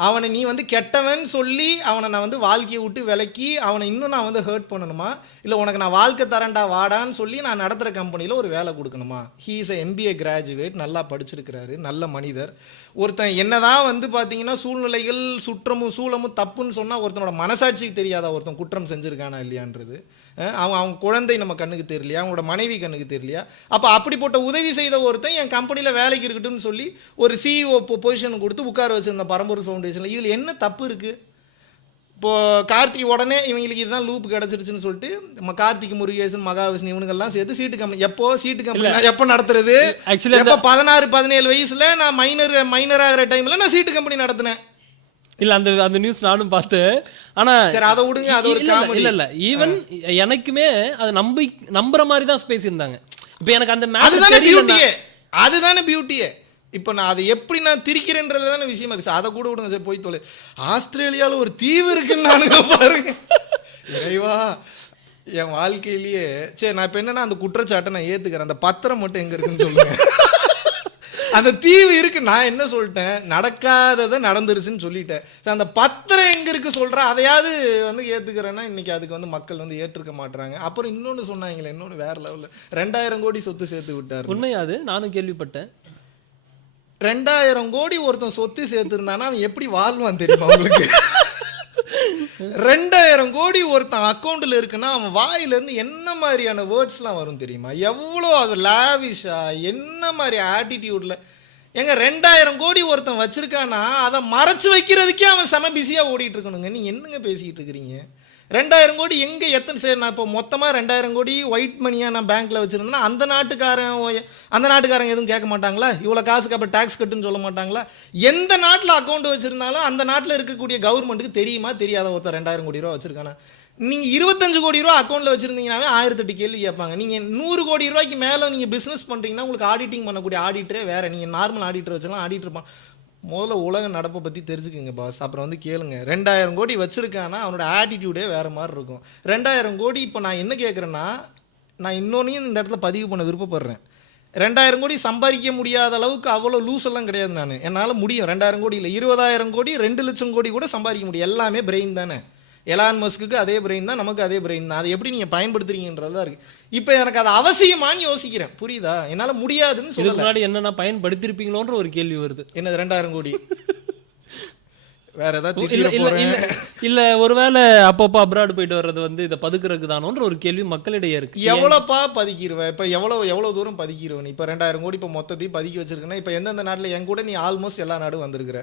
அவனை நீ வந்து கெட்டவன் சொல்லி அவனை நான் வந்து வாழ்க்கையை விட்டு விலக்கி அவனை இன்னும் நான் வந்து ஹர்ட் பண்ணணுமா? இல்லை உனக்கு நான் வாழ்க்கை தரேன்டா வாடான்னு சொல்லி நான் நடத்துகிற கம்பெனியில் ஒரு வேலை கொடுக்கணுமா? He is a MBA graduate, நல்லா படிச்சிருக்கிறாரு, நல்ல மனிதர். ஒருத்தன் என்னதான் வந்து பார்த்தீங்கன்னா சூழ்நிலைகள் சுற்றமும் சூழமும் தப்புன்னு சொன்னால் ஒருத்தனோட மனசாட்சிக்கு தெரியாதா ஒருத்தன் குற்றம் செஞ்சுருக்கானா இல்லையான்றது? அவங்க குழந்தை நம்ம கண்ணுக்கு தெரியலையா? அவங்களோட மனைவி கண்ணுக்கு தெரியலையா? அப்போ அப்படிப்பட்ட உதவி செய்த ஒருத்தன் என் கம்பெனியில் வேலைக்கு இருக்கட்டும்னு சொல்லி ஒரு CEO பொசிஷன் கொடுத்து உட்கார வச்சிருந்த பரம்பூர் ஃபவுண்டேஷனில் இதில் என்ன தப்பு இருக்குது? இப்போது கார்த்திக் உடனே இவங்களுக்கு இதுதான் லூப் கிடச்சிருச்சுன்னு சொல்லிட்டு கார்த்திக் முருகேசன் மகாவிஷ்ணு இவனுங்கெல்லாம் சேர்த்து சீட்டு கம்பெனி சீட்டு கம்பெனி எப்போ நடத்துறது? ஆக்சுவலி எப்போ 16-17 வயசில் நான் மைனர் ஆகிற டைமில் நான் சீட்டு கம்பெனி நடத்தினேன். இல்ல அந்த நியூஸ் நானும் பார்த்தேன். ஆனா சரி அதை விடுங்க, அது ஒரு காமெடி. இல்ல ஈவன் எனக்குமே அது நம்புற மாதிரி தான் பேசியிருந்தாங்க. இப்போ எனக்கு அந்த அதுதானே பியூட்டியே. இப்போ நான் அதை எப்படி நான் திரிக்கிறேன்றது தானே விஷயமா இருக்கு. அதை கூட விடுங்க சார், போய் தொலை. ஆஸ்திரேலியாவில் ஒரு தீவு இருக்குன்னு நானுங்க பாருங்க. இறைவா என் வாழ்க்கையிலேயே சரி நான் இப்போ என்னன்னா அந்த குற்றச்சாட்டை நான் ஏற்றுக்கிறேன். அந்த பத்திரம் மட்டும் எங்கே இருக்குன்னு சொல்லுங்க. அந்த தீவு இருக்கு, நான் என்ன சொல்லிட்டேன், நடக்காததை நடந்துருச்சுன்னு சொல்லிட்டேன். அந்த பத்திரம் எங்க இருக்கு சொல்றேன், அதையாவது வந்து ஏத்துக்கிறேன்னா இன்னைக்கு அதுக்கு வந்து மக்கள் வந்து ஏற்றுக்க மாட்டாங்க. அப்புறம் இன்னொன்னு சொன்னாங்களே, இன்னொன்னு வேற லெவலில் 2000 கோடி சொத்து சேர்த்து விட்டார். உண்மையாது, நானும் கேள்விப்பட்டேன். 2000 கோடி ஒருத்தன் சொத்து சேர்த்துருந்தானா அவன் எப்படி வாழ்வான் தெரியுமா உங்களுக்கு? 2000 கோடி ஒருத்தன் அக்கௌண்ட்ல இருக்குன்னா அவன் வாயிலிருந்து என்ன மாதிரியான வேர்ட்ஸ்லாம் வரும் தெரியுமா? எவ்வளோ அது லாவிஷா, என்ன மாதிரி ஆட்டிடியூட்ல. எங்க 2000 கோடி ஒருத்தன் வச்சிருக்கானா அதை மறைச்சு வைக்கிறதுக்கே அவன் செம பிஸியா ஓடிட்டு இருக்கணுங்க. நீங்க என்னங்க பேசிட்டு இருக்கிறீங்க? 2000 கோடி எங்க எத்தனை சரி நான் இப்போ மொத்தமாக 2000 கோடி ஒயிட் மணியாக நான் பேங்க்ல வச்சிருந்தேன்னா அந்த நாட்டுக்காரங்க எதுவும் கேட்க மாட்டாங்களா? இவ்வளோ காசுக்கு அப்போ டேக்ஸ் கட்டுன்னு சொல்ல மாட்டாங்களா? எந்த நாட்டில் அக்கௌண்ட் வச்சிருந்தாலும் அந்த நாட்டில் இருக்கக்கூடிய கவர்மெண்ட்டுக்கு தெரியுமா தெரியாத ஒருத்தர் 2000 கோடி ரூபா வச்சிருக்கானா? நீங்கள் 25 கோடி ரூபா அக்கௌண்ட்டில் வச்சுருந்தீங்கன்னாவே 1008 கேள்வி கேட்பாங்க. நீங்கள் 100 கோடி ரூபாய்க்கு மேலே நீங்கள் பிஸ்னஸ் பண்ணுறீங்கன்னா உங்களுக்கு ஆடிட்டிங் பண்ணக்கூடிய ஆடிட்டரே வேறு. நீங்கள் நார்மல் ஆடிட்டர் வச்சலாம் ஆடிட்டர் முதல்ல உலக நடப்பை பற்றி தெரிஞ்சுக்குங்க பாஸ். அப்புறம் வந்து கேளுங்க. 2000 கோடி வச்சுருக்கானா அவனோட ஆட்டிடியூடே வேறு மாதிரி இருக்கும். 2000 கோடி இப்போ நான் என்ன கேட்குறேன்னா, நான் இன்னொன்னையும் இந்த இடத்துல பதிவு பண்ண விருப்பப்படுறேன். 2000 கோடி சம்பாதிக்க முடியாத அளவுக்கு அவ்வளோ லூஸ் எல்லாம் கிடையாது. நான் என்னால் முடியும். 2000 கோடி இல்லை, 20,000 கோடி 2 லட்சம் கோடி கூட சம்பாதிக்க முடியும். எல்லாமே பிரெயின் தானே. எலான் மஸ்க்கு அதே பிரெயின் தான், நமக்கு அதே பிரெயின் தான். அதை எப்படி நீங்கள் பயன்படுத்துறீங்கன்றதா இருக்குது. இப்போ எனக்கு அது அவசியமானு யோசிக்கிறேன். புரியுதா? என்னால் முடியாதுன்னு இதுக்கு சொல்லல. முன்னாடி என்னென்ன பயன்படுத்திருப்பீங்களோன்ற ஒரு கேள்வி வருது. என்னது 2000 கோடி வேற ஏதாவது இல்ல திட்டிட இல்ல போறேன். இல்ல இல்ல ஒருவேளை அப்பப்போ அப்ராட் போயிட்டு வர்றது வந்து இதை பதுக்குறதுக்கு தானோன்ற ஒரு கேள்வி மக்களிடையே இருக்கு. எவ்வளோப்பா பதுக்கிடுவேன்? இப்போ எவ்வளோ தூரம் பதுக்கிடுவேன்? இப்போ 2000 கோடி இப்போ மொத்தத்தையும் பதுக்கி வச்சிருக்கேன்னா இப்போ எந்தெந்த நாட்டில் என் கூட நீ ஆல்மோஸ்ட் எல்லா நாடும் வந்திருக்கிற,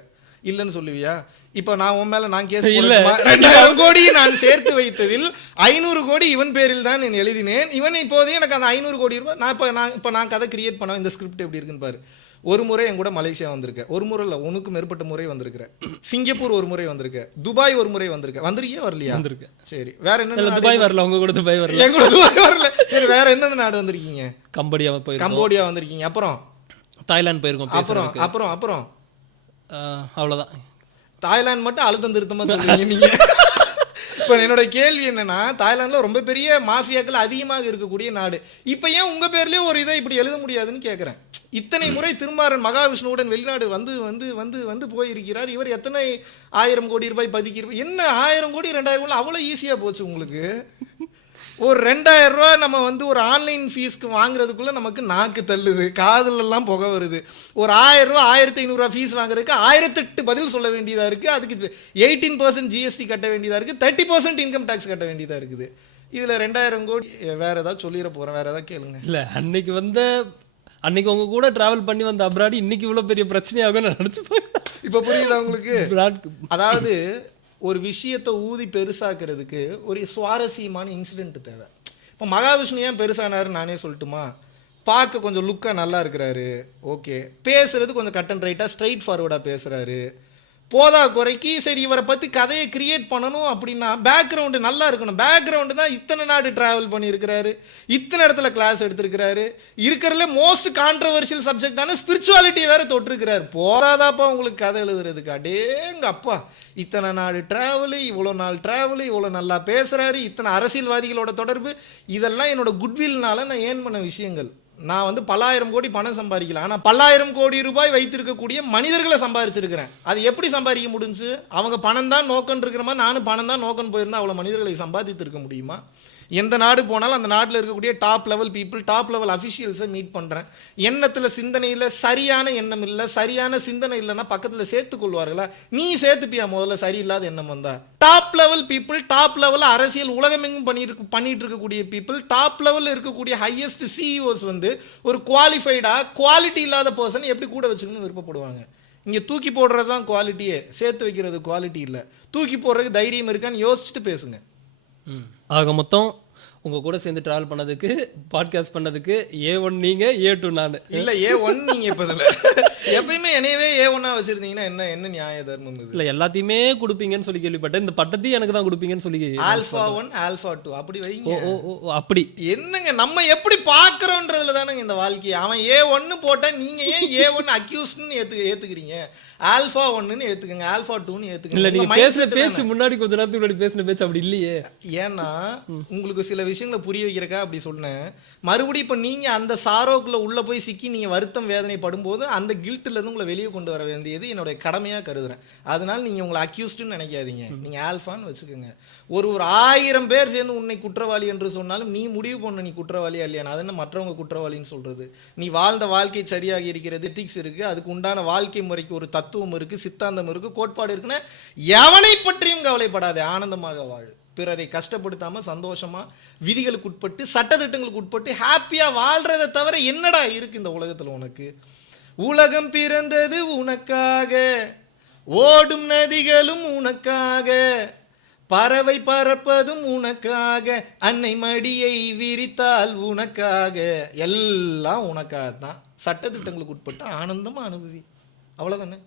இல்லைன்னு சொல்லுவியா? இப்போ நான் உன் மேல நான் கேஸ் இல்ல. 2000 கோடி நான் சேர்த்து வைத்ததில் 500 கோடி இவன் பேரில் தான் நான் எழுதினேன். இவன் இப்போதே எனக்கு அந்த 500 கோடி ரூபாய் நான் கதை கிரியேட் பண்ண இந்த ஸ்கிரிப்ட் எப்படி இருக்குன்னு பாரு. ஒரு முறை என் கூட மலேசியா வந்திருக்கேன். ஒரு முறை இல்லை, உனக்கு மேற்பட்ட முறை வந்திருக்கிறேன். சிங்கப்பூர் ஒரு முறை வந்திருக்கேன். துபாய் ஒரு முறை வந்திருக்கேன். வந்திருக்கியா வரலையா? வந்திருக்கேன். சரி, வேற என்ன? துபாய் வரல, உங்க கூட துபாய் வரல. என் கூட துபாய் வரல. சரி, வேற எந்தெந்த நாடு வந்திருக்கீங்க? கம்போடியா வந்திருக்கீங்க. அப்புறம் தாய்லாந்து போயிருக்கோம். அப்புறம் அப்புறம் அப்புறம் அவ்வளவுதான். தாய்லாந்து மட்டும் அழுத்தம் திருத்தமா சொல்லுவீங்க நீங்க. இப்போ என்னோட கேள்வி என்னன்னா, தாய்லாந்துல ரொம்ப பெரிய மாஃபியாக்கள் அதிகமாக இருக்கக்கூடிய நாடு. இப்போ ஏன் உங்க பேர்லயே ஒரு இதை இப்படி எழுத முடியாதுன்னு கேட்குறேன். இத்தனை முறை திருமாறன் மகாவிஷ்ணுவுடன் வெளிநாடு வந்து வந்து வந்து வந்து போயிருக்கிறார். இவர் எத்தனை 1000 கோடி ரூபாய் பதுக்கியிருப்பார். என்ன 1000 கோடி 2000 கோடி அவ்வளோ ஈஸியாக போச்சு உங்களுக்கு? ஒரு 2000 ரூபா நம்ம வந்து ஒரு ஆன்லைன் ஃபீஸ்க்கு வாங்குறதுக்குள்ள நமக்கு நாக்கு தள்ளுது, காதுலெல்லாம் புகை வருது. ஒரு 1000 ரூபா 1500 ரூபா ஃபீஸ் வாங்குறதுக்கு 1008 பதில் சொல்ல வேண்டியதாக இருக்குது. அதுக்கு 18% ஜிஎஸ்டி கட்ட வேண்டியதாக இருக்குது, 30% இன்கம் டேக்ஸ் கட்ட வேண்டியதாக இருக்குது. இதில் 2000 கோடி வேற ஏதாவது சொல்லிட போகிறேன். வேற ஏதாவது கேளுங்க. இல்லை, அன்னைக்கு உங்க கூட டிராவல் பண்ணி வந்த அப்ராடி இன்னைக்கு இவ்வளோ பெரிய பிரச்சனையாகும் நான் நினச்சிப்பேன். இப்போ புரியுதா உங்களுக்கு? அதாவது ஒரு விஷயத்தை ஊதி பெருசாக்குறதுக்கு ஒரு சுவாரஸ்யமான இன்சிடென்ட் தேவை. இப்போ மகாவிஷ்ணு ஏன் பெருசானாருன்னு நானே சொல்லட்டுமா? பார்க்க கொஞ்சம் லுக்காக நல்லா இருக்கிறாரு, ஓகே. பேசுறது கொஞ்சம் கட் அண்ட் ரைட்டாக ஸ்ட்ரைட் ஃபார்வர்டாக பேசுகிறாரு. போதா குறைக்கு சரி இவரை பற்றி கதையை கிரியேட் பண்ணணும் அப்படின்னா பேக்ரவுண்டு நல்லா இருக்கணும். பேக்ரவுண்டு தான் இத்தனை நாடு ட்ராவல் பண்ணியிருக்கிறாரு, இத்தனை இடத்துல கிளாஸ் எடுத்திருக்கிறாரு, இருக்கிறதுல மோஸ்ட் கான்ட்ரவர்ஷியல் சப்ஜெக்டான ஸ்பிரிச்சுவாலிட்டியை வேற தொட்டிருக்கிறாரு. போதாதாப்பா உங்களுக்கு கதை எழுதுறதுக்கு? அடேங்க அப்பா, இத்தனை நாடு ட்ராவலு, இவ்வளோ நாள் ட்ராவலு, இவ்வளோ நல்லா பேசுகிறாரு, இத்தனை அரசியல்வாதிகளோட தொடர்பு, இதெல்லாம் என்னோட குட்வில்னால நான் ஏன் பண்ண விஷயங்கள். நான் வந்து பல ஆயிரம் கோடி பணம் சம்பாதிக்கல, ஆனால் 10,000 கோடி ரூபாய் வைத்திருக்கக்கூடிய மனிதர்களை சம்பாதிச்சிருக்கிறேன். அது எப்படி சம்பாதிக்க முடிஞ்சு? அவங்க பணம் தான் நோக்கன் இருக்கிற மாதிரி நானும் பணம் தான் நோக்கன் போயிருந்தா அவ்வளோ மனிதர்களை சம்பாதித்திருக்க முடியுமா? எந்த நாடு போனாலும் அந்த நாட்டில் இருக்கக்கூடிய top level people, top level அஃபிஷியல்ஸை மீட் பண்ணுறேன். எண்ணத்தில் சிந்தனையில் சரியான எண்ணம் இல்லை, சரியான சிந்தனை இல்லைன்னா பக்கத்தில் சேர்த்துக்கொள்வார்களா? நீ சேர்த்துப்பியா முதல்ல சரியில்லாத எண்ணம் வந்தா? டாப் லெவல் பீப்புள், டாப் லெவலில் அரசியல் உலகமெங்கும் பண்ணிட்டு இருக்கக்கூடிய பீப்புள், டாப் லெவலில் இருக்கக்கூடிய ஹையஸ்ட் சிஇஓஸ் வந்து ஒரு குவாலிஃபைடாக குவாலிட்டி இல்லாத பர்சன் எப்படி கூட வச்சுக்கணும்னு விருப்பப்படுவாங்க? இங்கே தூக்கி போடுறது தான் குவாலிட்டியே, சேர்த்து வைக்கிறது குவாலிட்டி இல்லை. தூக்கி போடுறதுக்கு தைரியம் இருக்கான்னு யோசிச்சுட்டு பேசுங்க. ஆக மொத்தம் உங்க கூட சேர்ந்து டிராவல் பண்ணதுக்கு, பாட்காஸ்ட் பண்ணதுக்கு A1 நீங்க, A2 நான். இல்ல A1 நீங்க. இப்ப இதுல எப்பயுமே என்னையவே A1 வச்சிருந்தீங்கன்னா என்ன நியாய தர்மம் இது? இல்ல எல்லாத்தையுமே கொடுப்பீங்கன்னு சொல்லி கேள்விப்பட்டேன். இந்த பட்டத்தையும் எனக்கு தான் கொடுப்பீங்கன்னு சொல்லி. ஆல்பா 1 ஆல்பா 2 அப்படி வைங்க. அப்படி என்னங்க நம்ம எப்படி பாக்குறோம்ன்றதுல தானங்க இந்த வாழ்க்கை. அவன் A1 போட்டா நீங்க ஏன் A1 அக்யூஸ்ட்னு ஏத்துக்கிறீங்க? Alpha 1ன்னு ஏத்துக்கங்க, alpha 2ன்னு ஏத்துக்கங்க. இல்ல நீங்க பேசுற பேச்சு முன்னாடி கொஞ்ச நேரத்துக்கு முன்னாடி பேசின பேச்சு அப்படி இல்லையே. ஏன்னா உங்களுக்கு சில விஷயங்களை புரிய வைக்கிறக்கா அப்படி சொன்னேன். மறுபடியும் இப்ப நீங்க அந்த சாரோக்குள்ள உள்ள போய் சிக்கி நீங்க வருத்தம் வேதனை படும்போது அந்த கில்ட்ல இருந்து உங்களை வெளியே கொண்டு வர வேண்டியது என்னுடைய கடமையா கருதுறேன். அதனால நீங்க உங்களை அக்யூஸ்ட்னு நினைக்காதீங்க, நீங்க ஆல்பான்னு வச்சுக்கோங்க. ஒரு 1000 பேர் சேர்ந்து உன்னை குற்றவாளி என்று சொன்னாலும் நீ முடிவு பண்ண நீ குற்றவாளியா இல்லையா? அது என்ன மற்றவங்க குற்றவாளின்னு சொல்றது? நீ வாழ்ந்த வாழ்க்கை சரியாக இருக்கிறது, எத்திக்ஸ் இருக்கு, அதுக்கு உண்டான வாழ்க்கை முறைக்கு ஒரு தத்துவம் இருக்கு, சித்தாந்தம் இருக்கு, கோட்பாடு இருக்குன்னா எவனை பற்றியும் கவலைப்படாதே, ஆனந்தமாக வாழு. பிறரை கஷ்டப்படுத்தாம சந்தோஷமா விதிகளுக்கு உட்பட்டு சட்டத்திட்டங்களுக்கு உட்பட்டு ஹாப்பியா வாழ்றதை தவிர என்னடா இருக்கு இந்த உலகத்துல உனக்கு? உலகம் பிறந்தது உனக்காக, ஓடும் நதிகளும் உனக்காக, பறவை பறப்பதும் உனக்காக, அன்னை மடியை விரித்தால் உனக்காக, எல்லாம் உனக்காக தான். சட்டத்திட்டங்களுக்கு உட்பட்டு ஆனந்தமா அனுபவி, அவ்வளவுதானே.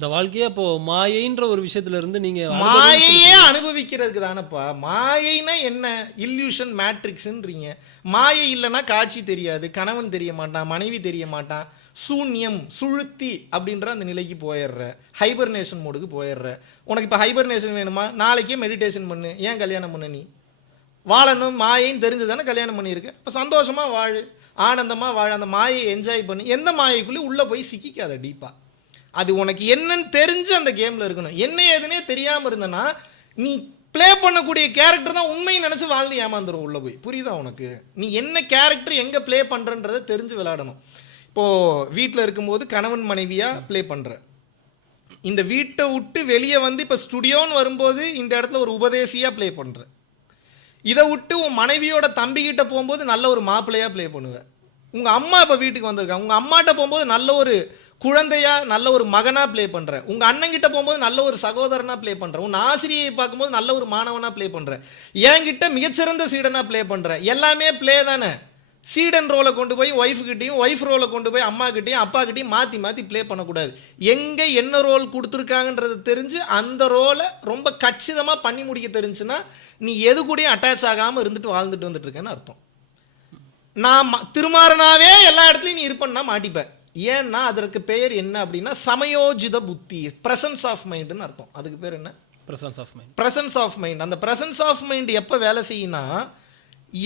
இந்த வாழ்க்கையே அப்போ மாயைன்ற ஒரு விஷயத்துல இருந்து நீங்க மாயையே அனுபவிக்கிறதுக்கு தானப்பா. மாயைனா என்ன? இல்யூஷன் மேட்ரிக்ஸ்ன்றீங்க. மாயை இல்லைன்னா காட்சி தெரியாது, கணவன் தெரிய மாட்டான், மனைவி தெரிய மாட்டான், சூன்யம் சுழுத்தி அப்படின்ற அந்த நிலைக்கு போயிடுற, ஹைபர்னேஷன் மோடுக்கு போயிடுற. உனக்கு இப்போ ஹைபர்னேஷன் வேணுமா? நாளைக்கே மெடிடேஷன் பண்ணு. ஏன் கல்யாணம் பண்ண? நீ வாழணும் மாயைன்னு தெரிஞ்சு தானே கல்யாணம் பண்ணியிருக்கு. இப்போ சந்தோஷமா வாழு, ஆனந்தமா வாழ, அந்த மாயை என்ஜாய் பண்ணு. எந்த மாயைக்குள்ளே உள்ளே போய் சிக்கிக்காத டீப்பா. அது உனக்கு என்னன்னு தெரிஞ்சு அந்த கேமில் இருக்கணும். என்ன ஏதுனே தெரியாமல் இருந்தனா நீ ப்ளே பண்ணக்கூடிய கேரக்டர் தான் உண்மையை நினச்சி வாழ்ந்து ஏமாந்துடும் உள்ளே போய். புரியுதா உனக்கு? நீ என்ன கேரக்டர் எங்கே ப்ளே பண்ணுறன்றதை தெரிஞ்சு விளையாடணும். இப்போது வீட்டில் இருக்கும்போது கணவன் மனைவியாக ப்ளே பண்ணுற, இந்த வீட்டை விட்டு வெளியே வந்து இப்போ ஸ்டுடியோன்னு வரும்போது இந்த இடத்துல ஒரு உபதேசியாக ப்ளே பண்ணுற, இதை விட்டு உன் மனைவியோட தம்பிக்கிட்ட போகும்போது நல்ல ஒரு மாப்பிள்ளையாக ப்ளே பண்ணுவேன். உங்கள் அம்மா இப்போ வீட்டுக்கு வந்திருக்காங்க, உங்கள் அம்மாட்ட போகும்போது நல்ல ஒரு குழந்தையா நல்ல ஒரு மகனா ப்ளே பண்ற, உங்க அண்ணங்கிட்ட போகும்போது நல்ல ஒரு சகோதரனா ப்ளே பண்ற, உன் ஆசிரியை பார்க்கும்போது நல்ல ஒரு மாணவனா ப்ளே பண்ற, என்கிட்ட மிகச்சிறந்த சீடனா ப்ளே பண்ற. எல்லாமே ப்ளே தானே. சீடன் ரோலை கொண்டு போய் ஒய்ஃபு கிட்டையும், ஒய்ஃப் ரோலை கொண்டு போய் அம்மா கிட்டையும் அப்பா கிட்டையும் மாற்றி மாற்றி ப்ளே பண்ணக்கூடாது. எங்கே என்ன ரோல் கொடுத்துருக்காங்கன்றது தெரிஞ்சு அந்த ரோலை ரொம்ப கச்சிதமாக பண்ணி முடிக்க தெரிஞ்சுன்னா நீ எது கூடயும் அட்டாச் ஆகாமல் இருந்துட்டு வாழ்ந்துட்டு வந்துட்டு இருக்கேன்னு அர்த்தம். நான் திருமாறனாவே எல்லா இடத்துலையும் நீ இருப்பேன்னா மாட்டிப்பேன். ஏன்னா அதற்கு பெயர் என்ன அப்படின்னா சமயோஜித புத்தி, பிரசன்ஸ் ஆஃப் மைண்டுன்னு அர்த்தம். அதுக்கு பேர் என்ன? Presence of mind. Presence of mind. அந்த பிரசன்ஸ் ஆஃப் மைண்ட் எப்போ வேலை செய்யினா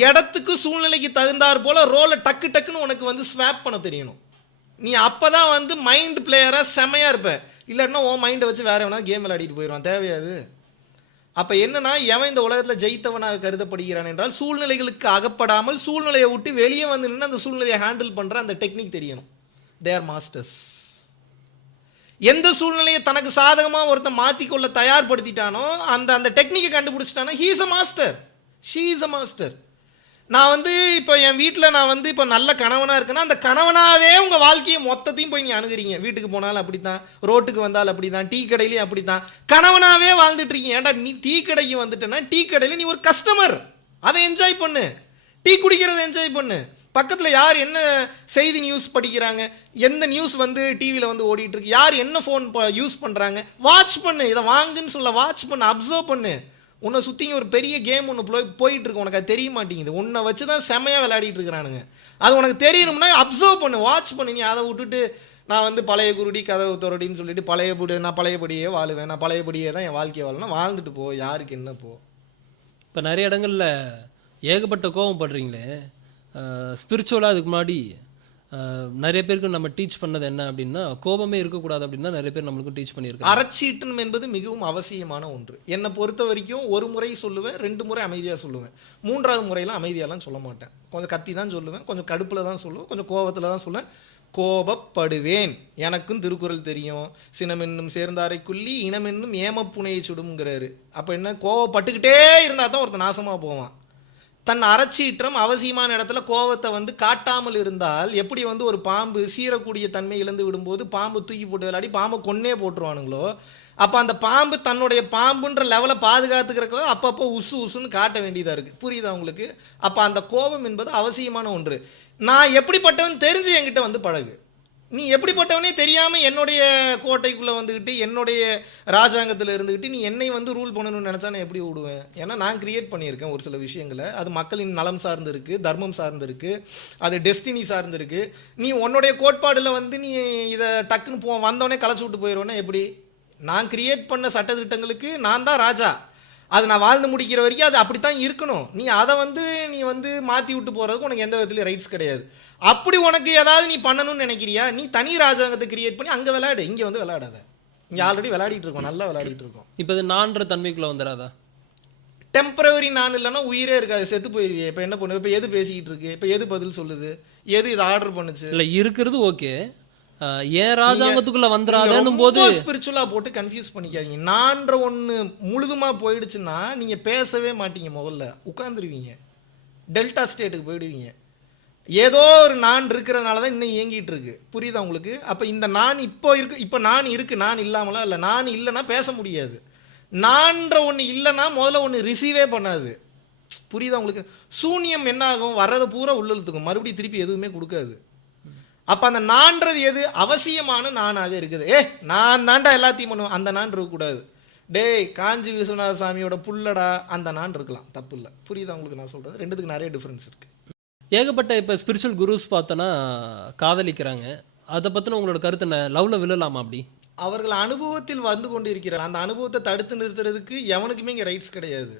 இடத்துக்கு சூழ்நிலைக்கு தகுந்தாற் போல ரோலை டக்கு டக்குன்னு உனக்கு வந்து ஸ்வாப் பண்ண தெரியணும். நீ அப்போ தான் வந்து மைண்ட் பிளேயராக செமையாக இருப்ப. இல்லைன்னா உன் மைண்டை வச்சு வேற எவனா கேம் விளையாடிட்டு போயிடுவான். தேவையாது. அப்போ என்னன்னா எவன் இந்த உலகத்தில் ஜெயித்தவனாக கருதப்படுகிறான் என்றால் சூழ்நிலைகளுக்கு அகப்படாமல் சூழ்நிலையை விட்டு வெளியே வந்து நின்று அந்த சூழ்நிலையை ஹேண்டில் பண்ணுற அந்த டெக்னிக் தெரியணும். தேர் மாஸ்டர்ஸ். எந்த சூழ்நிலையை தனக்கு சாதகமாக ஒருத்தன் மாற்றிக்கொள்ள தயார்படுத்திட்டானோ அந்த அந்த டெக்னிக்கை கண்டுபிடிச்சிட்டானோ he is a master, she is a master. நான் வந்து இப்போ என் வீட்டில் நான் வந்து இப்போ நல்ல கணவனாக இருக்கேன்னா அந்த கணவனாகவே உங்கள் வாழ்க்கையை மொத்தத்தையும் போய் நீ அணுகிறீங்க. வீட்டுக்கு போனாலும் அப்படி தான், ரோட்டுக்கு வந்தாலும் அப்படி தான், டீ கடையிலையும் அப்படி தான், கணவனாகவே வாழ்ந்துட்டு இருக்கீங்க. ஏன்டா நீ டீ கடைக்கு வந்துட்டேன்னா டீ கடையில் நீ ஒரு கஸ்டமர், அதை என்ஜாய் பண்ணு. டீ குடிக்கிறத என்ஜாய் பண்ணு. பக்கத்தில் யார் என்ன செய்தி நியூஸ் படிக்கிறாங்க, எந்த நியூஸ் வந்து டிவியில் வந்து ஓடிட்டு இருக்கு, யார் என்ன ஃபோன் யூஸ் பண்ணுறாங்க, வாட்ச் பண்ணு. இதை வாங்குன்னு சொல்ல வாட்ச் பண்ணு, அப்சர்வ் பண்ணு. உன்னை சுற்றிங்க ஒரு பெரிய கேம் ஒன்று போயிட்டு இருக்கு, உனக்கு அது தெரிய மாட்டேங்குது. உன்னை வச்சு தான் செமையாக விளையாடிட்டு இருக்கிறானுங்க. அது உனக்கு தெரியணும்னா அப்சர்வ் பண்ணு, வாட்ச் பண்ணு. நீ அதை விட்டுட்டு நான் வந்து பழைய குருடி கதவு துறடின்னு சொல்லிட்டு நான் பழையபடியே வாழுவேன், நான் பழையபடியே தான் என் வாழ்க்கையை வாழணும், வாழ்ந்துட்டு போ. யாருக்கு என்ன போ. இப்போ நிறைய இடங்களில் ஏகப்பட்ட கோபம் படுறீங்களே, ஸ்பிரிச்சுவலாக அதுக்கு முன்னாடி நிறைய பேருக்கு நம்ம டீச் பண்ணது என்ன அப்படின்னா கோபமே இருக்கக்கூடாது அப்படின்னு தான் நிறைய பேர் நம்மளுக்கும் டீச் பண்ணியிருக்காங்க. அறச்சீட்டம் என்பது மிகவும் அவசியமான ஒன்று. என்னை பொறுத்த வரைக்கும் ஒரு முறை சொல்லுவேன், 2 முறை அமைதியாக சொல்லுவேன், 3வது முறையெல்லாம் அமைதியாலாம் சொல்ல மாட்டேன். கொஞ்சம் கத்தி தான் சொல்லுவேன், கொஞ்சம் கடுப்பில் தான் சொல்லுவேன், கொஞ்சம் கோபத்தில் தான் சொல்லுவேன். கோபப்படுவேன். எனக்கும் திருக்குறள் தெரியும், சினமென்னும் சேர்ந்தாரைக்குள்ளி இனமென்னும் ஏமப்புனையை சுடுங்கிறாரு. அப்போ என்ன, கோவப்பட்டுக்கிட்டே இருந்தால் தான் ஒருத்தன் நாசமாக போவான். தன் அறச்சீற்றம் அவசியமான இடத்துல கோவத்தை வந்து காட்டாமல் இருந்தால் எப்படி வந்து ஒரு பாம்பு சீரக்கூடிய தன்மை இழந்து விடும்போது பாம்பு தூக்கி போட்டு விளையாடி பாம்பை கொன்னே போட்டுருவானுங்களோ, அப்போ அந்த பாம்பு தன்னுடைய பாம்புன்ற லெவலை பாதுகாத்துக்கிறக்கோ அப்பப்போ உசுன்னு காட்ட வேண்டியதாக இருக்குது. புரியுதா உங்களுக்கு? அப்போ அந்த கோபம் என்பது அவசியமான ஒன்று. நான் எப்படிப்பட்டவன் தெரிஞ்சு என்கிட்ட வந்து பழகு. நீ எப்படிப்பட்டவனே தெரியாமல் என்னுடைய கோட்டைக்குள்ளே வந்துக்கிட்டு என்னுடைய ராஜாங்கத்தில் இருந்துக்கிட்டு நீ என்னை வந்து ரூல் பண்ணணும்னு நினச்சா நான் எப்படி விடுவேன்? ஏன்னா நான் கிரியேட் பண்ணியிருக்கேன் ஒரு சில விஷயங்களை. அது மக்களின் நலம் சார்ந்து இருக்குது, தர்மம் சார்ந்து இருக்குது, அது டெஸ்டினி சார்ந்து இருக்குது. நீ உன்னுடைய கோட்பாடில் வந்து நீ இதை டக்குன்னு வந்தோடனே களைச்சி விட்டு போயிடுவேன்னா எப்படி? நான் கிரியேட் பண்ண சட்டத்திட்டங்களுக்கு நான் தான் ராஜா. அது நான் வாழ்ந்து முடிக்கிற வரைக்கும் அது அப்படித்தான் இருக்கணும். நீ அதை வந்து நீ வந்து மாற்றி விட்டு போகிறதுக்கு உனக்கு எந்த விதத்துலையும் ரைட்ஸ் கிடையாது. அப்படி உனக்கு ஏதாவது நீ பண்ணணும்னு நினைக்கிறியா, நீ தனி ராஜாங்கத்தை கிரியேட் பண்ணி அங்கே விளையாடு, இங்கே வந்து விளையாடாத. இங்கே ஆல்ரெடி விளையாடிட்டு இருக்கோம், நல்லா விளையாடிட்டு இருக்கோம். இப்போ இது நான்ற தன்மைக்குள்ளே வந்துடாதா? டெம்பரவரி நான் இல்லைன்னா உயிரே இருக்காது, செத்து போயிருவியே. இப்போ என்ன பண்ணுவேன்? இப்போ எது பேசிக்கிட்டு இருக்கு, இப்போ எது பதில் சொல்லுது, எது இதை ஆர்டர் பண்ணுச்சு? இல்லை இருக்கிறது ஓகே, ஏன் ராஜாங்கத்துக்குள்ள வந்துடாதுன்னும் போது ஸ்பிரிச்சுவலா போட்டு கன்ஃபியூஸ் பண்ணிக்காதீங்க. நான்ற ஒன்று முழுதுமா போயிடுச்சுன்னா நீங்க பேசவே மாட்டீங்க, முதல்ல உட்காந்துருவீங்க, டெல்டா ஸ்டேட்டுக்கு போயிடுவீங்க. ஏதோ ஒரு நான் இருக்கிறதுனால தான் இன்னும் இயங்கிட்டு இருக்கு. புரியுதா உங்களுக்கு? அப்போ இந்த நான் இப்போ நான் இருக்கு, நான் இல்லாமலாம் இல்லை. நான் இல்லைன்னா பேச முடியாது. நான்ற ஒன்று இல்லைன்னா முதல்ல ஒன்று ரிசீவே பண்ணாது. புரியுதா உங்களுக்கு? சூன்யம் என்ன ஆகும்? வர்றதை பூரா உள்ள இழுத்துக்கும், மறுபடியும் திருப்பி எதுவுமே கொடுக்காது. அப்ப அந்த நான்றது எது? அவசியமான நானாக இருக்குது. நான் தாண்டா எல்லாத்தையும் பண்ணுவேன், அந்த நான் இருக்கக்கூடாது. டேய் காஞ்சி விஸ்வநாத சாமியோட புல்லடா, அந்த நான் இருக்கலாம், தப்பு இல்லை. புரியுதா உங்களுக்கு நான் சொல்றது? ரெண்டுத்துக்கு நிறைய டிஃபரன்ஸ் இருக்கு. ஏகப்பட்ட இப்போ ஸ்பிரிச்சுவல் குருஸ் பார்த்தோன்னா காதலிக்கிறாங்க. அதை பற்றின உங்களோட கருத்து என்ன? லவ்ல விழலாமா அப்படி? அவர்கள் அனுபவத்தில் வந்து கொண்டு இருக்கிறார். அந்த அனுபவத்தை தடுத்து நிறுத்துறதுக்கு எவனுக்குமே இங்கே ரைட்ஸ் கிடையாது.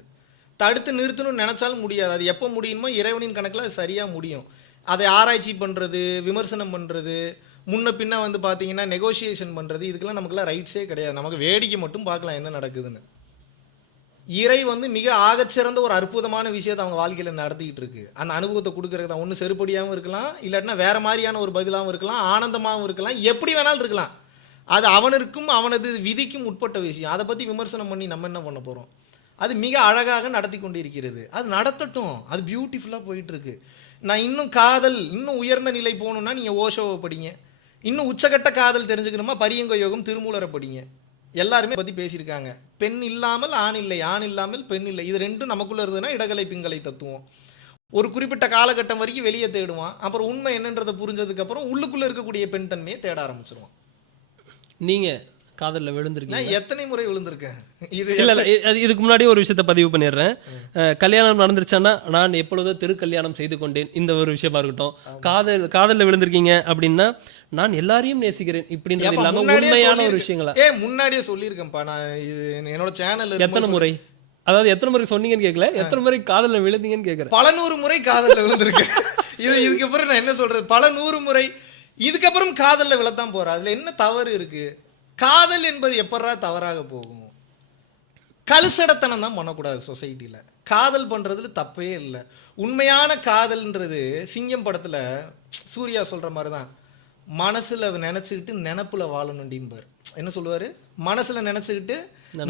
தடுத்து நிறுத்தணும்னு நினைச்சாலும் முடியாது. அது எப்போ முடியுமோ இறைவனின் கணக்கில் அது சரியாக முடியும். அதை ஆராய்ச்சி பண்ணுறது, விமர்சனம் பண்ணுறது, முன்ன பின்ன வந்து பார்த்தீங்கன்னா நெகோசியேஷன் பண்ணுறது, இதுக்கெல்லாம் நமக்குலாம் ரைட்ஸே கிடையாது. நமக்கு வேடிக்கை மட்டும் பார்க்கலாம் என்ன நடக்குதுன்னு. இறை வந்து மிக ஆகச்சிறந்த ஒரு அற்புதமான விஷயத்தை அவங்க வாழ்க்கையில் நடத்திக்கிட்டு இருக்கு. அந்த அனுபவத்தை கொடுக்கறது தான். ஒன்று செருப்படியாகவும் இருக்கலாம், இல்லாட்டினா வேற மாதிரியான ஒரு பதிலாகவும் இருக்கலாம், ஆனந்தமாகவும் இருக்கலாம், எப்படி வேணாலும் இருக்கலாம். அது அவனுக்கும் அவனது விதிக்கும் உட்பட்ட விஷயம். அதை பற்றி விமர்சனம் பண்ணி நம்ம என்ன பண்ண போகிறோம்? அது மிக அழகாக நடத்தி கொண்டு இருக்கிறது. அது நடத்தட்டும், அது பியூட்டிஃபுல்லாக போயிட்டு இருக்கு. நான் இன்னும் காதல் இன்னும் உயர்ந்த நிலை போகணுன்னா நீங்கள் ஓஷோவை படிங்க. இன்னும் உச்சகட்ட காதல் தெரிஞ்சுக்கணுமா பரியங்க யோகம் திருமூலரை படிங்க. எல்லாருமே பற்றி பேசியிருக்காங்க. பெண் இல்லாமல் ஆண் இல்லை, ஆண் இல்லாமல் பெண் இல்லை. இது ரெண்டும் நமக்குள்ளே இருந்ததுன்னா இடகலை பிங்கலை தத்துவம். ஒரு குறிப்பிட்ட காலகட்டம் வரைக்கும் வெளியே தேடுவான். அப்புறம் உண்மை என்னன்றதை புரிஞ்சதுக்கப்புறம் உள்ளுக்குள்ளே இருக்கக்கூடிய பெண் தன்மையை தேட ஆரம்பிச்சிருவான். நீங்கள் காதலில் விழுந்திருக்கீங்க? நான் எத்தனை முறை விழுந்திருக்கேன். இது இல்லை இதுக்கு முன்னாடி ஒரு விஷயத்த பதிவு பண்ணிடுறேன். கல்யாணம் நடந்துருச்சான்னா நான் எப்பொழுதோ கல்யாணம் செய்து கொண்டேன், இந்த ஒரு விஷயமா இருக்கட்டும். காதலில் விழுந்திருக்கீங்க அப்படின்னா நான் எல்லாரையும் நேசிக்கிறேன் இப்படின்றது இல்லாம உண்மையான ஒரு விஷயங்களா? முன்னாடியே சொல்லியிருக்கேன்ப்பா. நான் இது என்னோட சேனல் எத்தனை முறை, அதாவது எத்தனை முறை சொன்னீங்கன்னு கேட்கல, எத்தனை முறை காதலில் விழுந்தீங்கன்னு கேட்குறேன். பல 100 முறை காதலில் விழுந்திருக்கேன். இதுக்கப்புறம் நான் என்ன சொல்றது? பல 100 முறை. இதுக்கப்புறம் காதலில் விழத்தான் போறேன். அதுல என்ன தவறு இருக்கு? காதல் என்பது எப்படா தவறாக போகும்? கலுசடத்தனம் தான் பண்ணக்கூடாது சொசைட்டியில். காதல் பண்ணுறதுல தப்பே இல்லை. உண்மையான காதல்ன்றது சிங்கம் படத்தில் சூர்யா சொல்கிற மாதிரி தான். மனசில் நினச்சிக்கிட்டு நினப்பில் வாழணுண்டின்பார். என்ன சொல்லுவார்? மனசில் நினச்சிக்கிட்டு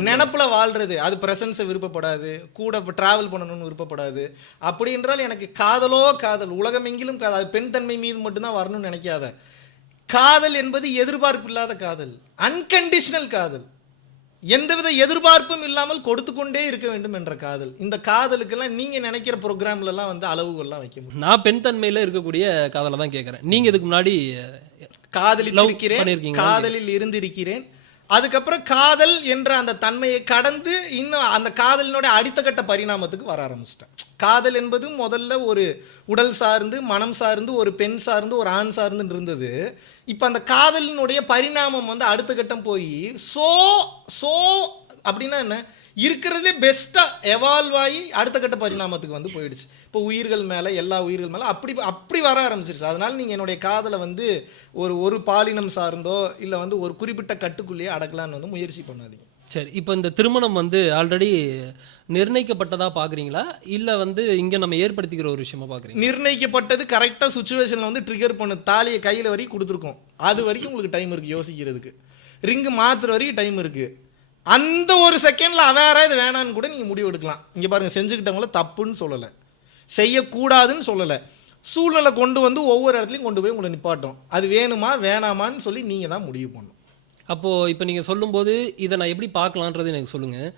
நினப்பில் வாழ்கிறது. அது ப்ரெசன்ஸை விருப்பப்படாது, கூட ட்ராவல் பண்ணணும்னு விருப்பப்படாது. அப்படி என்றால் எனக்கு காதலோ காதல், உலகமெங்கிலும் காதல், அது பெண் தன்மை மீது மட்டும்தான் வரணும்னு நினைக்காத. காதல் என்பது எதிர்பார்ப்பு இல்லாத காதல், அன்கண்டிஷனல் காதல். எந்தவித எதிர்பார்ப்பும் இல்லாமல் கொடுத்து கொண்டே இருக்க வேண்டும் என்ற காதல். இந்த காதலுக்கெல்லாம் நீங்க நினைக்கிற ப்ரோக்ராம்லாம் வந்து அளவுகள்லாம் வைக்க முடியும். நான் பெண் தன்மையில இருக்கக்கூடிய காதலை தான் கேட்கறேன். நீங்க இதுக்கு முன்னாடி காதலில் இருந்திருக்கிறேன். அதுக்கப்புறம் காதல் என்ற அந்த தன்மையை கடந்து இன்னும் அந்த காதலினோட அடுத்த கட்ட பரிணாமத்துக்கு வர ஆரம்பிச்சிட்டேன். காதல் என்பது முதல்ல ஒரு உடல் சார்ந்து, மனம் சார்ந்து, ஒரு பெண் சார்ந்து, ஒரு ஆண் சார்ந்து இருந்தது. இப்போ அந்த காதலினுடைய பரிணாமம் வந்து அடுத்த கட்டம் போய் சோ அப்படின்னா என்ன, இருக்கிறதுலே பெஸ்ட்டாக எவால்வ் ஆகி அடுத்த கட்ட பரிணாமத்துக்கு வந்து போயிடுச்சு. இப்போ உயிர்கள் மேலே, எல்லா உயிர்கள் மேலே அப்படி வர ஆரம்பிச்சிருச்சு. அதனால நீங்கள் என்னுடைய காதலை வந்து ஒரு பாலினம் சார்ந்தோ இல்லை வந்து ஒரு குறிப்பிட்ட கட்டுக்குள்ளேயே அடக்கலான்னு வந்து முயற்சி பண்ணாதீங்க. சரி, இப்போ இந்த திருமணம் வந்து ஆல்ரெடி நிர்ணயிக்கப்பட்டதா பார்க்குறீங்களா, இல்லை வந்து இங்கே நம்ம ஏற்படுத்திக்கிற ஒரு விஷயமா பார்க்குறீங்க? நிர்ணயிக்கப்பட்டது. கரெக்டாக சுச்சுவேஷனில் வந்து ட்ரிகர் பண்ணு. தாலியை கையில் வரைக்கும் கொடுத்துருக்கோம். அது வரைக்கும் உங்களுக்கு டைம் இருக்குது யோசிக்கிறதுக்கு. ரிங்கு மாற்றுற வரைக்கும் டைம் இருக்குது. அந்த ஒரு செகண்டில் அவேராக இது வேணான்னு கூட நீங்கள் முடிவு எடுக்கலாம். இங்கே பாருங்கள், செஞ்சுக்கிட்டவங்கள தப்புன்னு சொல்லலை, செய்யக்கூடாதுன்னு சொல்லலை. சூழ்நிலை கொண்டு வந்து ஒவ்வொரு இடத்துலையும் கொண்டு போய் உங்களை நிப்பாட்டும். அது வேணுமா வேணாமான்னு சொல்லி நீங்கள் தான் முடிவு பண்ணணும். அப்போது இப்போ நீங்கள் சொல்லும்போது இதை நான் எப்படி பார்க்கலான்றது எனக்கு சொல்லுங்கள்.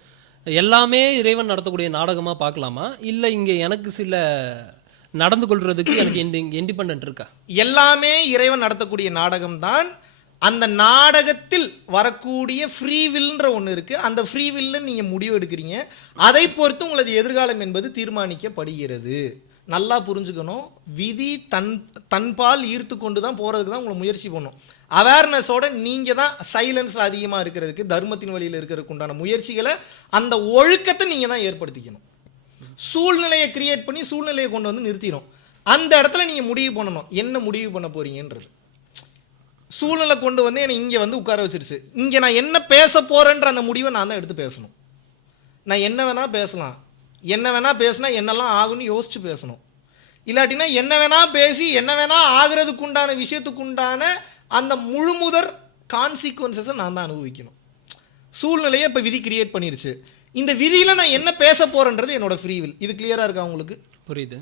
எல்லாமே இறைவன் நடத்தக்கூடிய நாடகமாக பார்க்கலாமா, இல்லை இங்கே எனக்கு சில நடந்து கொள்றதுக்கு எனக்கு இண்டிபெண்டன்ட் இருக்கா? எல்லாமே இறைவன் நடத்தக்கூடிய நாடகம் தான். அந்த நாடகத்தில் வரக்கூடிய ஃப்ரீவில்ன்ற ஒன்று இருக்குது. அந்த ஃப்ரீவில்ல நீங்கள் முடிவு எடுக்கிறீங்க. அதை பொறுத்து உங்களது எதிர்காலம் என்பது தீர்மானிக்கப்படுகிறது. நல்லா புரிஞ்சுக்கணும். விதி தன்பால் ஈர்த்து கொண்டு தான் போகிறதுக்கு தான் உங்களை முயற்சி பண்ணும். அவேர்னஸோட நீங்கள் தான் சைலன்ஸ் அதிகமாக இருக்கிறதுக்கு, தர்மத்தின் வழியில் இருக்கிறதுக்கு உண்டான முயற்சிகளை, அந்த ஒழுக்கத்தை நீங்கள் தான் ஏற்படுத்திக்கணும். சூழ்நிலையை கிரியேட் பண்ணி சூழ்நிலையை கொண்டு வந்து நிறுத்திடும். அந்த இடத்துல நீங்கள் முடிவு பண்ணணும் என்ன முடிவு பண்ண போறீங்கன்றது. சூழ்நிலை கொண்டு வந்து என்னை இங்கே வந்து உட்கார வச்சிருச்சு. இங்கே நான் என்ன பேச போகிறேன்ற அந்த முடிவை நான் தான் எடுத்து பேசணும். நான் என்ன வேணால் பேசலாம், என்ன வேணால் பேசினா என்னெல்லாம் ஆகுன்னு யோசித்து பேசணும். இல்லாட்டினா என்ன வேணால் பேசி என்ன வேணால் ஆகிறதுக்கு உண்டான விஷயத்துக்கு உண்டான அந்த முழுமுதற் கான்சிக்வன்சஸை நான் தான் அனுபவிக்கணும். சூழ்நிலையை இப்போ விதி கிரியேட் பண்ணிருச்சு. இந்த விதியில் நான் என்ன பேச போகிறேன்றது என்னோட ஃப்ரீவில். இது கிளியராக இருக்கா உங்களுக்கு? புரியுது.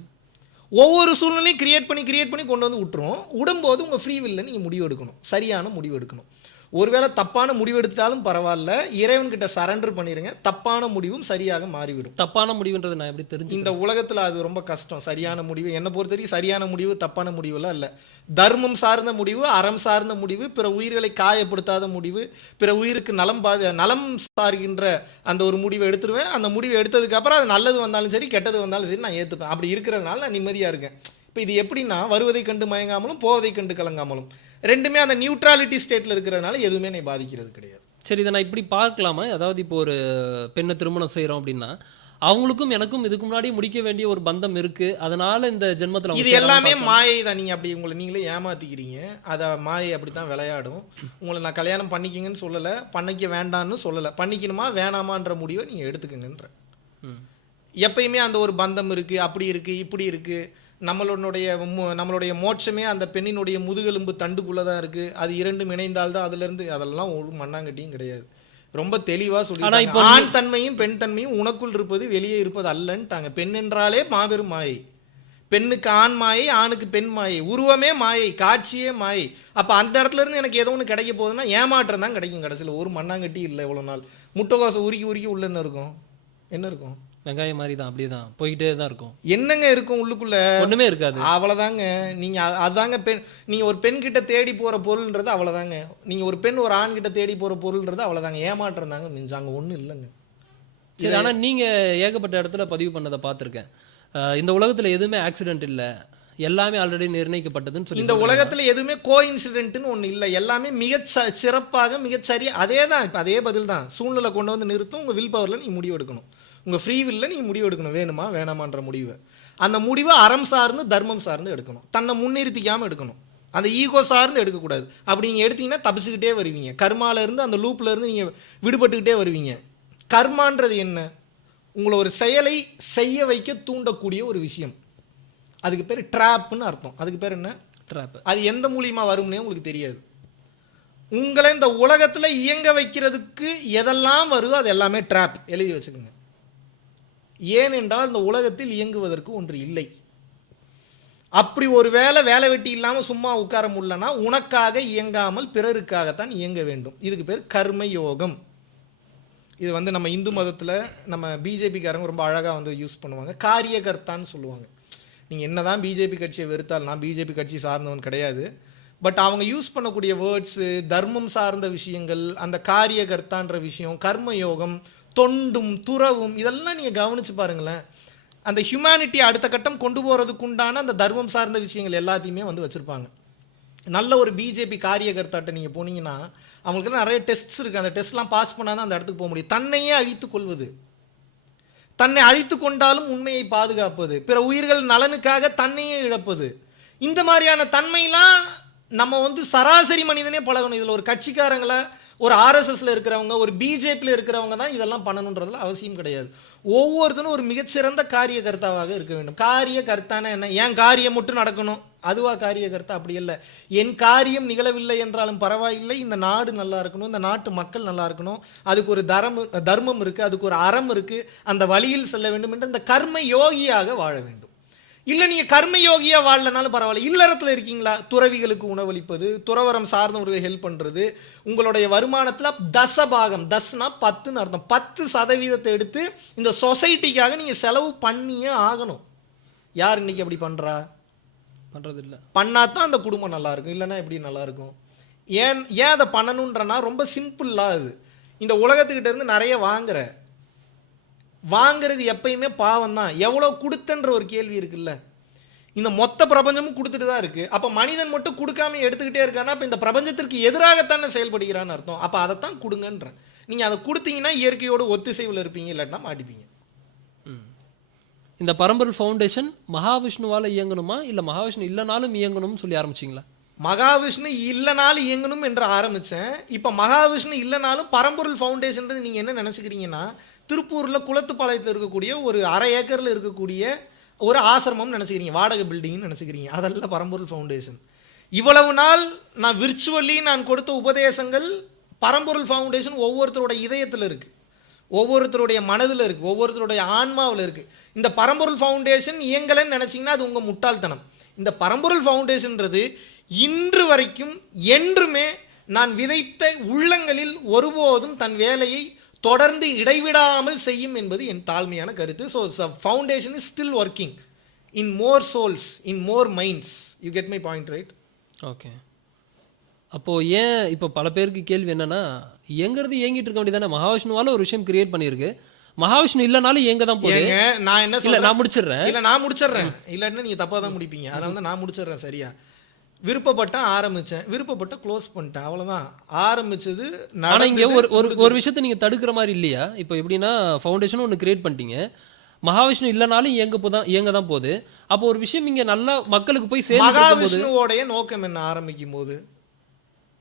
ஒவ்வொரு சூழ்நிலையும் கிரியேட் பண்ணி கொண்டு வந்து விட்டுரும். விடும்போது உங்கள் ஃப்ரீவில்ல நீங்கள் முடிவு எடுக்கணும், சரியான முடிவு எடுக்கணும். ஒருவேளை தப்பான முடிவு எடுத்தாலும் பரவாயில்ல, இறைவன்கிட்ட சரண்டர் பண்ணிருங்க, தப்பான முடிவும் சரியாக மாறிவிடும். தப்பான முடிவுன்றது நான் எப்படி தெரிஞ்சு? இந்த உலகத்துல அது ரொம்ப கஷ்டம். சரியான முடிவு என்ன பொறுத்தவரைக்கும் சரியான முடிவு தப்பான முடிவுலாம் இல்லை. தர்மம் சார்ந்த முடிவு, அறம் சார்ந்த முடிவு, பிற உயிர்களை காயப்படுத்தாத முடிவு, பிற உயிருக்கு நலம் சார்கின்ற அந்த ஒரு முடிவை எடுத்துருவேன். அந்த முடிவை எடுத்ததுக்கு அப்புறம் அது நல்லது வந்தாலும் சரி கெட்டது வந்தாலும் சரி நான் ஏற்றுப்பேன். அப்படி இருக்கிறதுனால நான் நிம்மதியாக இருக்கேன். இப்போ இது எப்படின்னா, வருவதை கண்டு மயங்காமலும் போவதை கண்டு கலங்காமலும், ரெண்டுமே அந்த நியூட்ராலிட்டி ஸ்டேட்டில் இருக்கிறதுனால எதுவுமே என்னை பாதிக்கிறது கிடையாது. சரி, இதை நான் இப்படி பார்க்கலாமா? அதாவது இப்போ ஒரு பெண்ணை திருமணம் செய்கிறோம் அப்படின்னா, அவங்களுக்கும் எனக்கும் இதுக்கு முன்னாடி முடிக்க வேண்டிய ஒரு பந்தம் இருக்கு, அதனால இந்த ஜென்மத்தில் இது எல்லாமே மாயை தான். நீங்கள் அப்படி உங்களை நீங்களே ஏமாத்திக்கிறீங்க. அதை மாயை அப்படி தான் விளையாடும். உங்களை நான் கல்யாணம் பண்ணிக்கிங்கன்னு சொல்லலை, பண்ணிக்க வேண்டான்னு சொல்லலை, பண்ணிக்கணுமா வேணாமான்ற முடிவை நீங்கள் எடுத்துக்கங்கன்ற. எப்பயுமே அந்த ஒரு பந்தம் இருக்குது, அப்படி இருக்குது, இப்படி இருக்குது. நம்மளுடைய மோட்சமே அந்த பெண்ணினுடைய முதுகெலும்பு தண்டுக்குள்ளே தான் இருக்குது. அது இரண்டும் இணைந்தால்தான் அதுலேருந்து, அதெல்லாம் ஒரு மண்ணாங்கட்டியும் கிடையாது. ரொம்ப தெளிவாக சொல்லிட்டாங்க. ஆண் தன்மையும் பெண் தன்மையும் உனக்குள் இருப்பது வெளியே இருப்பது அல்லன்ட்டாங்க. பெண் என்றாலே மாபெரும் மாயை. பெண்ணுக்கு ஆண் மாயை, ஆணுக்கு பெண் மாயை. உருவமே மாயை, காட்சியே மாயை. அப்போ அந்த இடத்துல இருந்து எனக்கு ஏதோ ஒன்று கிடைக்க போகுதுன்னா ஏமாற்றம் தான் கிடைக்கும். கடைசியில் ஒரு மண்ணாங்கட்டி இல்லை. இவ்வளோ நாள் முட்டைக்கோசை உருக்கி உள்ள என்ன இருக்கும்? என்ன இருக்கும்? வெங்காயம் மாதிரி தான், அப்படியே தான் போய்கிட்டே தான் இருக்கும். என்னங்க இருக்கும் உள்ளுக்குள்ள? ஒண்ணுமே இருக்காது. அவ்வளோதாங்க. நீங்கள் அதாங்க பெண். நீங்கள் ஒரு பெண் கிட்ட தேடி போகிற பொருள்ன்றது அவ்வளோதாங்க. நீங்கள் ஒரு பெண் ஒரு ஆண் கிட்ட தேடி போகிற பொருள்ன்றது அவ்வளோதாங்க. ஏமாற்றம் தாங்க மிஞ்சாங்க, ஒன்றும் இல்லைங்க. சரி, ஆனால் நீங்கள் ஏகப்பட்ட இடத்துல பதிவு பண்ணதை பார்த்துருக்கேன். இந்த உலகத்தில் எதுவுமே ஆக்சிடென்ட் இல்லை, எல்லாமே ஆல்ரெடி நிர்ணயிக்கப்பட்டதுன்னு சொல்லி. இந்த உலகத்தில் எதுவுமே கோ இன்சிடென்ட்னு ஒன்று இல்லை. எல்லாமே சிறப்பாக மிகச்சரியாக அதே தான். இப்போ அதே பதில் தான். சூழ்நிலை கொண்டு வந்து நிறுத்தும். உங்கள் வில் பவரில் நீங்கள் முடிவு எடுக்கணும். உங்கள் ஃப்ரீ வில்ல நீங்கள் முடிவு எடுக்கணும், வேணுமா வேணாமான்ற முடிவை. அந்த முடிவை அறம் சார்ந்து தர்மம் சார்ந்து எடுக்கணும். தன்னை முன்னிறுத்திக்காமல் எடுக்கணும். அந்த ஈகோ சார்ந்து எடுக்கக்கூடாது. அப்படி நீங்கள் எடுத்தீங்கன்னா தப்பிச்சுக்கிட்டே வருவீங்க. கர்மாலேருந்து அந்த லூப்லேருந்து நீங்கள் விடுபட்டுக்கிட்டே வருவீங்க. கர்மான்றது என்ன? உங்களை ஒரு செயலை செய்ய வைக்க தூண்டக்கூடிய ஒரு விஷயம். அதுக்கு பேர் ட்ராப்னு அர்த்தம். அதுக்கு பேர் என்ன? ட்ராப். அது எந்த மூலியமாக வரும்னே உங்களுக்கு தெரியாது. உங்களை இந்த உலகத்தில் இயங்க வைக்கிறதுக்கு எதெல்லாம் வருதோ அது எல்லாமே ட்ராப். எழுதி வச்சுக்கோங்க. ஏனென்றால் இந்த உலகத்தில் இயங்குவதற்கு ஒன்று இல்லை. அப்படி ஒரு வேலை வெட்டி இல்லாமல் சும்மா உட்கார முடியலன்னா உனக்காக இயங்காமல் பிறருக்காகத்தான் இயங்க வேண்டும். இதுக்கு பேர் கர்ம யோகம். இது நம்ம இந்து மதத்தில் நம்ம பிஜேபிக்காரங்க ரொம்ப அழகாக யூஸ் பண்ணுவாங்க. காரியகர்த்தான்னு சொல்லுவாங்க. நீங்கள் என்ன தான் பிஜேபி கட்சியை வெறுத்தால், நான் பிஜேபி கட்சி சார்ந்தவன் கிடையாது, பட் அவங்க யூஸ் பண்ணக்கூடிய வேர்ட்ஸு, தர்மம் சார்ந்த விஷயங்கள், அந்த காரியகர்த்தான்ற விஷயம், கர்மயோகம், தொண்டும் துறவும், இதெல்லாம் நீங்கள் கவனித்து பாருங்களேன். அந்த ஹியூமனிட்டி அடுத்த கட்டம் கொண்டு போகிறதுக்கு உண்டான அந்த தர்மம் சார்ந்த விஷயங்கள் எல்லாத்தையுமே வச்சுருப்பாங்க. நல்ல ஒரு பிஜேபி காரியகர்த்தாட்ட நீங்கள் போனீங்கன்னா அவங்களுக்குலாம் நிறைய டெஸ்ட்ஸ் இருக்குது. அந்த டெஸ்ட்லாம் பாஸ் பண்ணால் தான் அந்த இடத்துக்கு போக முடியும். தன்னையே அழித்து கொள்வது, தன்னை அழித்து கொண்டாலும் உண்மையை பாதுகாப்பது, பிற உயிர்கள் நலனுக்காக தன்னையே இழப்பது, இந்த மாதிரியான தன்மையெல்லாம் நம்ம சராசரி மனிதனே பழகணும். இதில் ஒரு கட்சிக்காரங்களை, ஒரு ஆர்எஸ்எஸ்ல இருக்கிறவங்க, ஒரு பிஜேபியில் இருக்கிறவங்க தான் இதெல்லாம் பண்ணணுன்றதுல அவசியம் கிடையாது. ஒவ்வொருத்தரும் ஒரு மிகச்சிறந்த காரியகர்த்தாவாக இருக்க வேண்டும். காரியகர்த்தான என்ன? என் காரியம் மட்டும் நடக்கணும், அதுவா காரியகர்த்தா? அப்படி இல்லை. என் காரியம் நிகழவில்லை என்றாலும் பரவாயில்லை, இந்த நாடு நல்லா இருக்கணும், இந்த நாட்டு மக்கள் நல்லா இருக்கணும், அதுக்கு ஒரு தர்மம் இருக்குது, அதுக்கு ஒரு அறம் இருக்குது, அந்த வழியில் செல்ல வேண்டும் என்று இந்த கர்ம யோகியாக வாழ வேண்டும். இல்லை நீங்கள் கர்மயோகியா வாழலனாலும் பரவாயில்ல, இல்லறத்தில் இருக்கீங்களா, துறவிகளுக்கு உணவளிப்பது, துறவரம் சார்ந்தவர்களுக்கு ஹெல்ப் பண்ணுறது, உங்களுடைய வருமானத்தில் தசபாகம், தஸ்னா 10ன்னு அர்த்தம், 10% எடுத்து இந்த சொசைட்டிக்காக நீங்கள் செலவு பண்ணியே ஆகணும். யார் இன்னைக்கு அப்படி பண்ணுறா? பண்ணுறது இல்லை. பண்ணாதான் அந்த குடும்பம் நல்லா இருக்கும், இல்லைன்னா எப்படி நல்லா இருக்கும்? ஏன் அதை பண்ணணுன்றனா ரொம்ப சிம்பிளாக. இது இந்த உலகத்துக்கிட்ட இருந்து நிறைய வாங்குறது எப்பயுமே பாவம் தான். எவ்வளோ கொடுத்தன்ற ஒரு கேள்வி இருக்குல்ல. இந்த மொத்த பிரபஞ்சமும் கொடுத்துட்டு தான் இருக்குது. அப்போ மனிதன் மட்டும் கொடுக்காம எடுத்துக்கிட்டே இருக்கானா, அப்போ இந்த பிரபஞ்சத்திற்கு எதிராகத்தானே செயல்படுகிறான்னு அர்த்தம். அப்போ அதைத்தான் கொடுங்கன்றேன். நீங்கள் அதை கொடுத்தீங்கன்னா இயற்கையோடு ஒத்திசைவில் இருப்பீங்க, இல்லாட்டினா மாட்டிப்பீங்க. இந்த பரம்பொருள் ஃபவுண்டேஷன் மகாவிஷ்ணுவால் இயங்கணுமா, இல்லை மகாவிஷ்ணு இல்லைனாலும் இயங்கணும்னு சொல்லி ஆரம்பிச்சிங்களா? மகாவிஷ்ணு இல்லைனாலும் இயங்கணும் என்று ஆரம்பித்தேன். இப்போ மகாவிஷ்ணு இல்லைனாலும் பரம்பொருள் ஃபவுண்டேஷன்றது நீங்கள் என்ன நினச்சிக்கிறீங்கன்னா, திருப்பூரில் குளத்துப்பாளையத்தில் இருக்கக்கூடிய ஒரு 1/2 ஏக்கரில் இருக்கக்கூடிய ஒரு ஆசிரமம் நினச்சிக்கிறீங்க, வாடகை பில்டிங்னு நினச்சிக்கிறீங்க. அதெல்லாம் பரம்பொருள் ஃபவுண்டேஷன். இவ்வளவு நாள் நான் விர்ச்சுவலி நான் கொடுத்த உபதேசங்கள் பரம்பொருள் ஃபவுண்டேஷன் ஒவ்வொருத்தரோட இதயத்தில் இருக்குது, ஒவ்வொருத்தருடைய மனதில் இருக்குது, ஒவ்வொருத்தருடைய ஆன்மாவில் இருக்குது. இந்த பரம்பொருள் ஃபவுண்டேஷன் இயங்கலைன்னு நினச்சிங்கன்னா அது உங்கள் முட்டாள்தனம். இந்த பரம்பொருள் ஃபவுண்டேஷன்றது இன்று வரைக்கும் என்றுமே நான் விதைத்த உள்ளங்களில் ஒருபோதும் தன் வேலையை தொடர்ந்து இடைவிடாமல் செய்யும் என்பது என் தாழ்மையான கருத்து. So foundation is still working in more souls, in more minds. You get my point right? Okay. அப்போது ஏன் இப்போ பல பேருக்கு கேள்வி என்னன்னா, இயங்கிறது இயங்கிட்டு இருக்க வேண்டியதானே? மகாவிஷ்ணுவால ஒரு விஷயம் கிரியேட் பண்ணியிருக்கு, மகாவிஷ்ணு இல்லைனாலும் இயங்க தான் போகுது. ஏங்க நான் என்ன இல்லை சொல்றேன், நான் முடிச்சிடுறேன். இல்லை நான் முடிச்சிடுறேன், இல்லைன்னா நீங்கள் தப்பாக தான் முடிப்பீங்க. அதனால தான் நான் முடிச்சிடுறேன். சரியா? விருப்பப்பட்டேன், ஆரம்பித்தேன், விருப்பப்பட்ட க்ளோஸ் பண்ணிட்டேன், அவ்வளோதான். ஆரம்பிச்சது. ஆனால் இங்கே ஒரு விஷயத்தை நீங்கள் தடுக்கிற மாதிரி இல்லையா? இப்போ எப்படின்னா, ஃபவுண்டேஷன் ஒன்று கிரியேட் பண்ணிட்டீங்க, மகாவிஷ்ணு இல்லைனாலும் இயங்க தான் போகுது. அப்போ ஒரு விஷயம் இங்கே நல்லா மக்களுக்கு போய் சேர்ந்து மகாவிஷ்ணுவோடைய நோக்கம் என்ன? ஆரம்பிக்கும் போது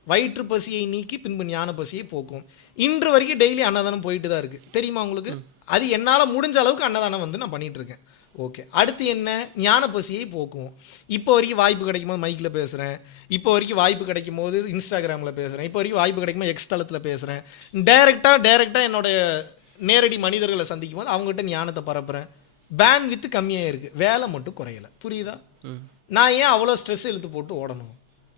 வயிற்று பசியை நீக்கி பின்பு ஞான பசியை போக்கும். இன்று வரைக்கும் டெய்லி அன்னதானம் போயிட்டு தான் இருக்கு, தெரியுமா உங்களுக்கு? அது என்னால் முடிஞ்ச அளவுக்கு அன்னதானம் வந்து நான் பண்ணிட்டு இருக்கேன். ஓகே, அடுத்து என்ன? ஞான பசியை போக்கும். இப்போ வரைக்கும் வாய்ப்பு கிடைக்கும் போது மைக்கில் பேசுகிறேன், இப்போ வரைக்கும் வாய்ப்பு கிடைக்கும் போது இன்ஸ்டாகிராமில் பேசுகிறேன், இப்போ வரைக்கும் வாய்ப்பு கிடைக்கும் போது எக்ஸ் தளத்தில் பேசுகிறேன். டைரெக்டாக என்னோட நேரடி மனிதர்களை சந்திக்கும் போது அவங்ககிட்ட ஞானத்தை பரப்புகிறேன். பேன் வித்து கம்மியாக இருக்குது, வேலை மட்டும் குறையலை. புரியுதா? நான் ஏன் அவ்வளோ ஸ்ட்ரெஸ் இழுத்து போட்டு ஓடணும்?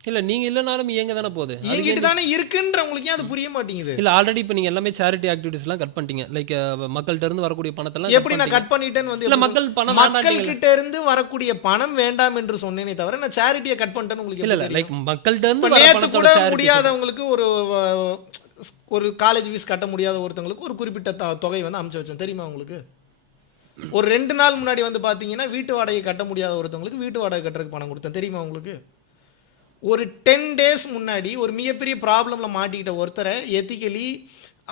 இல்லை நீங்கள் இல்லைனாலும் இயங்க தானே போகுது, எங்கிட்ட தானே இருக்குன்ற உங்களுக்கு ஏன் அது புரிய மாட்டேங்குது? இல்லை ஆல்ரெடி இப்போ நீங்கள் எல்லாமே சேரிட்டி ஆக்டிவிட்டிஸ்லாம் கட் பண்ணிட்டீங்க. லைக் மக்கள்கிட்ட இருந்து வரக்கூடிய பணத்தெல்லாம் எப்படி நான் கட் பண்ணிட்டேன்னு வந்து இல்லை மக்கள் பணம் மக்கள் கிட்ட இருந்து வரக்கூடிய பணம் வேண்டாம் என்று சொன்னேனே தவிர நான் சேரிட்டியை கட் பண்ணிட்டேன்னு உங்களுக்கு இல்லை இல்லை லைக் மக்கள்கிட்ட இருந்து நேற்று கூட முடியாதவங்களுக்கு ஒரு காலேஜ் ஃபீஸ் கட்ட முடியாத ஒருத்தவங்களுக்கு ஒரு குறிப்பிட்ட தொகை வந்து அனுப்பிச்சு வச்சேன், தெரியுமா உங்களுக்கு? ஒரு 2 நாள் முன்னாடி வந்து பார்த்தீங்கன்னா வீட்டு வாடகை கட்ட முடியாத ஒருத்தவங்களுக்கு வீட்டு வாடகை கட்டுறதுக்கு பணம் கொடுத்தேன், தெரியுமா உங்களுக்கு? ஒரு 10 days முன்னாடி ஒரு மிகப்பெரிய ப்ராப்ளமில் மாட்டிக்கிட்ட ஒருத்தரை எத்திக்கலி,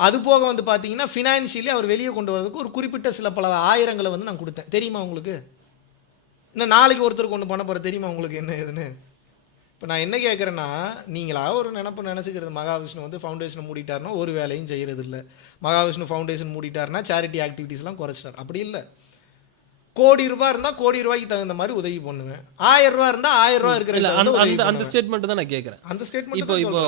அது போக வந்து பார்த்தீங்கன்னா ஃபினான்ஷியலி அவர் வெளியே கொண்டு வரதுக்கு ஒரு குறிப்பிட்ட சில பல ஆயிரங்களை வந்து நான் கொடுத்தேன், தெரியுமா உங்களுக்கு? இன்னும் நாளைக்கு ஒருத்தருக்கு ஒன்று பண்ண போகிறேன், தெரியுமா உங்களுக்கு என்ன ஏதுன்னு? இப்போ நான் என்ன கேட்குறேன்னா, நீங்களா ஒரு நினச்சிக்கிறது மகாவிஷ்ணு வந்து ஃபவுண்டேஷனை மூடிட்டாருன்னா ஒரு வேலையும் செய்கிறது இல்லை, மகாவிஷ்ணு ஃபவுண்டேஷன் மூடிட்டாருன்னா சேரிட்டி ஆக்டிவிட்டீஸ்லாம் குறைச்சிட்டார். அப்படி இல்லை. கோடி ரூபாய் இருந்தால் கோடி ரூபாய்க்கு தகுந்த மாதிரி உதவி பண்ணுவேன். 1000 ரூபாய் இருந்தால் 1000 ரூபாய் இருக்கிற அந்த ஸ்டேட்மெண்ட் தான் நான் கேட்குறேன். அந்த ஸ்டேட்மெண்ட் இப்போ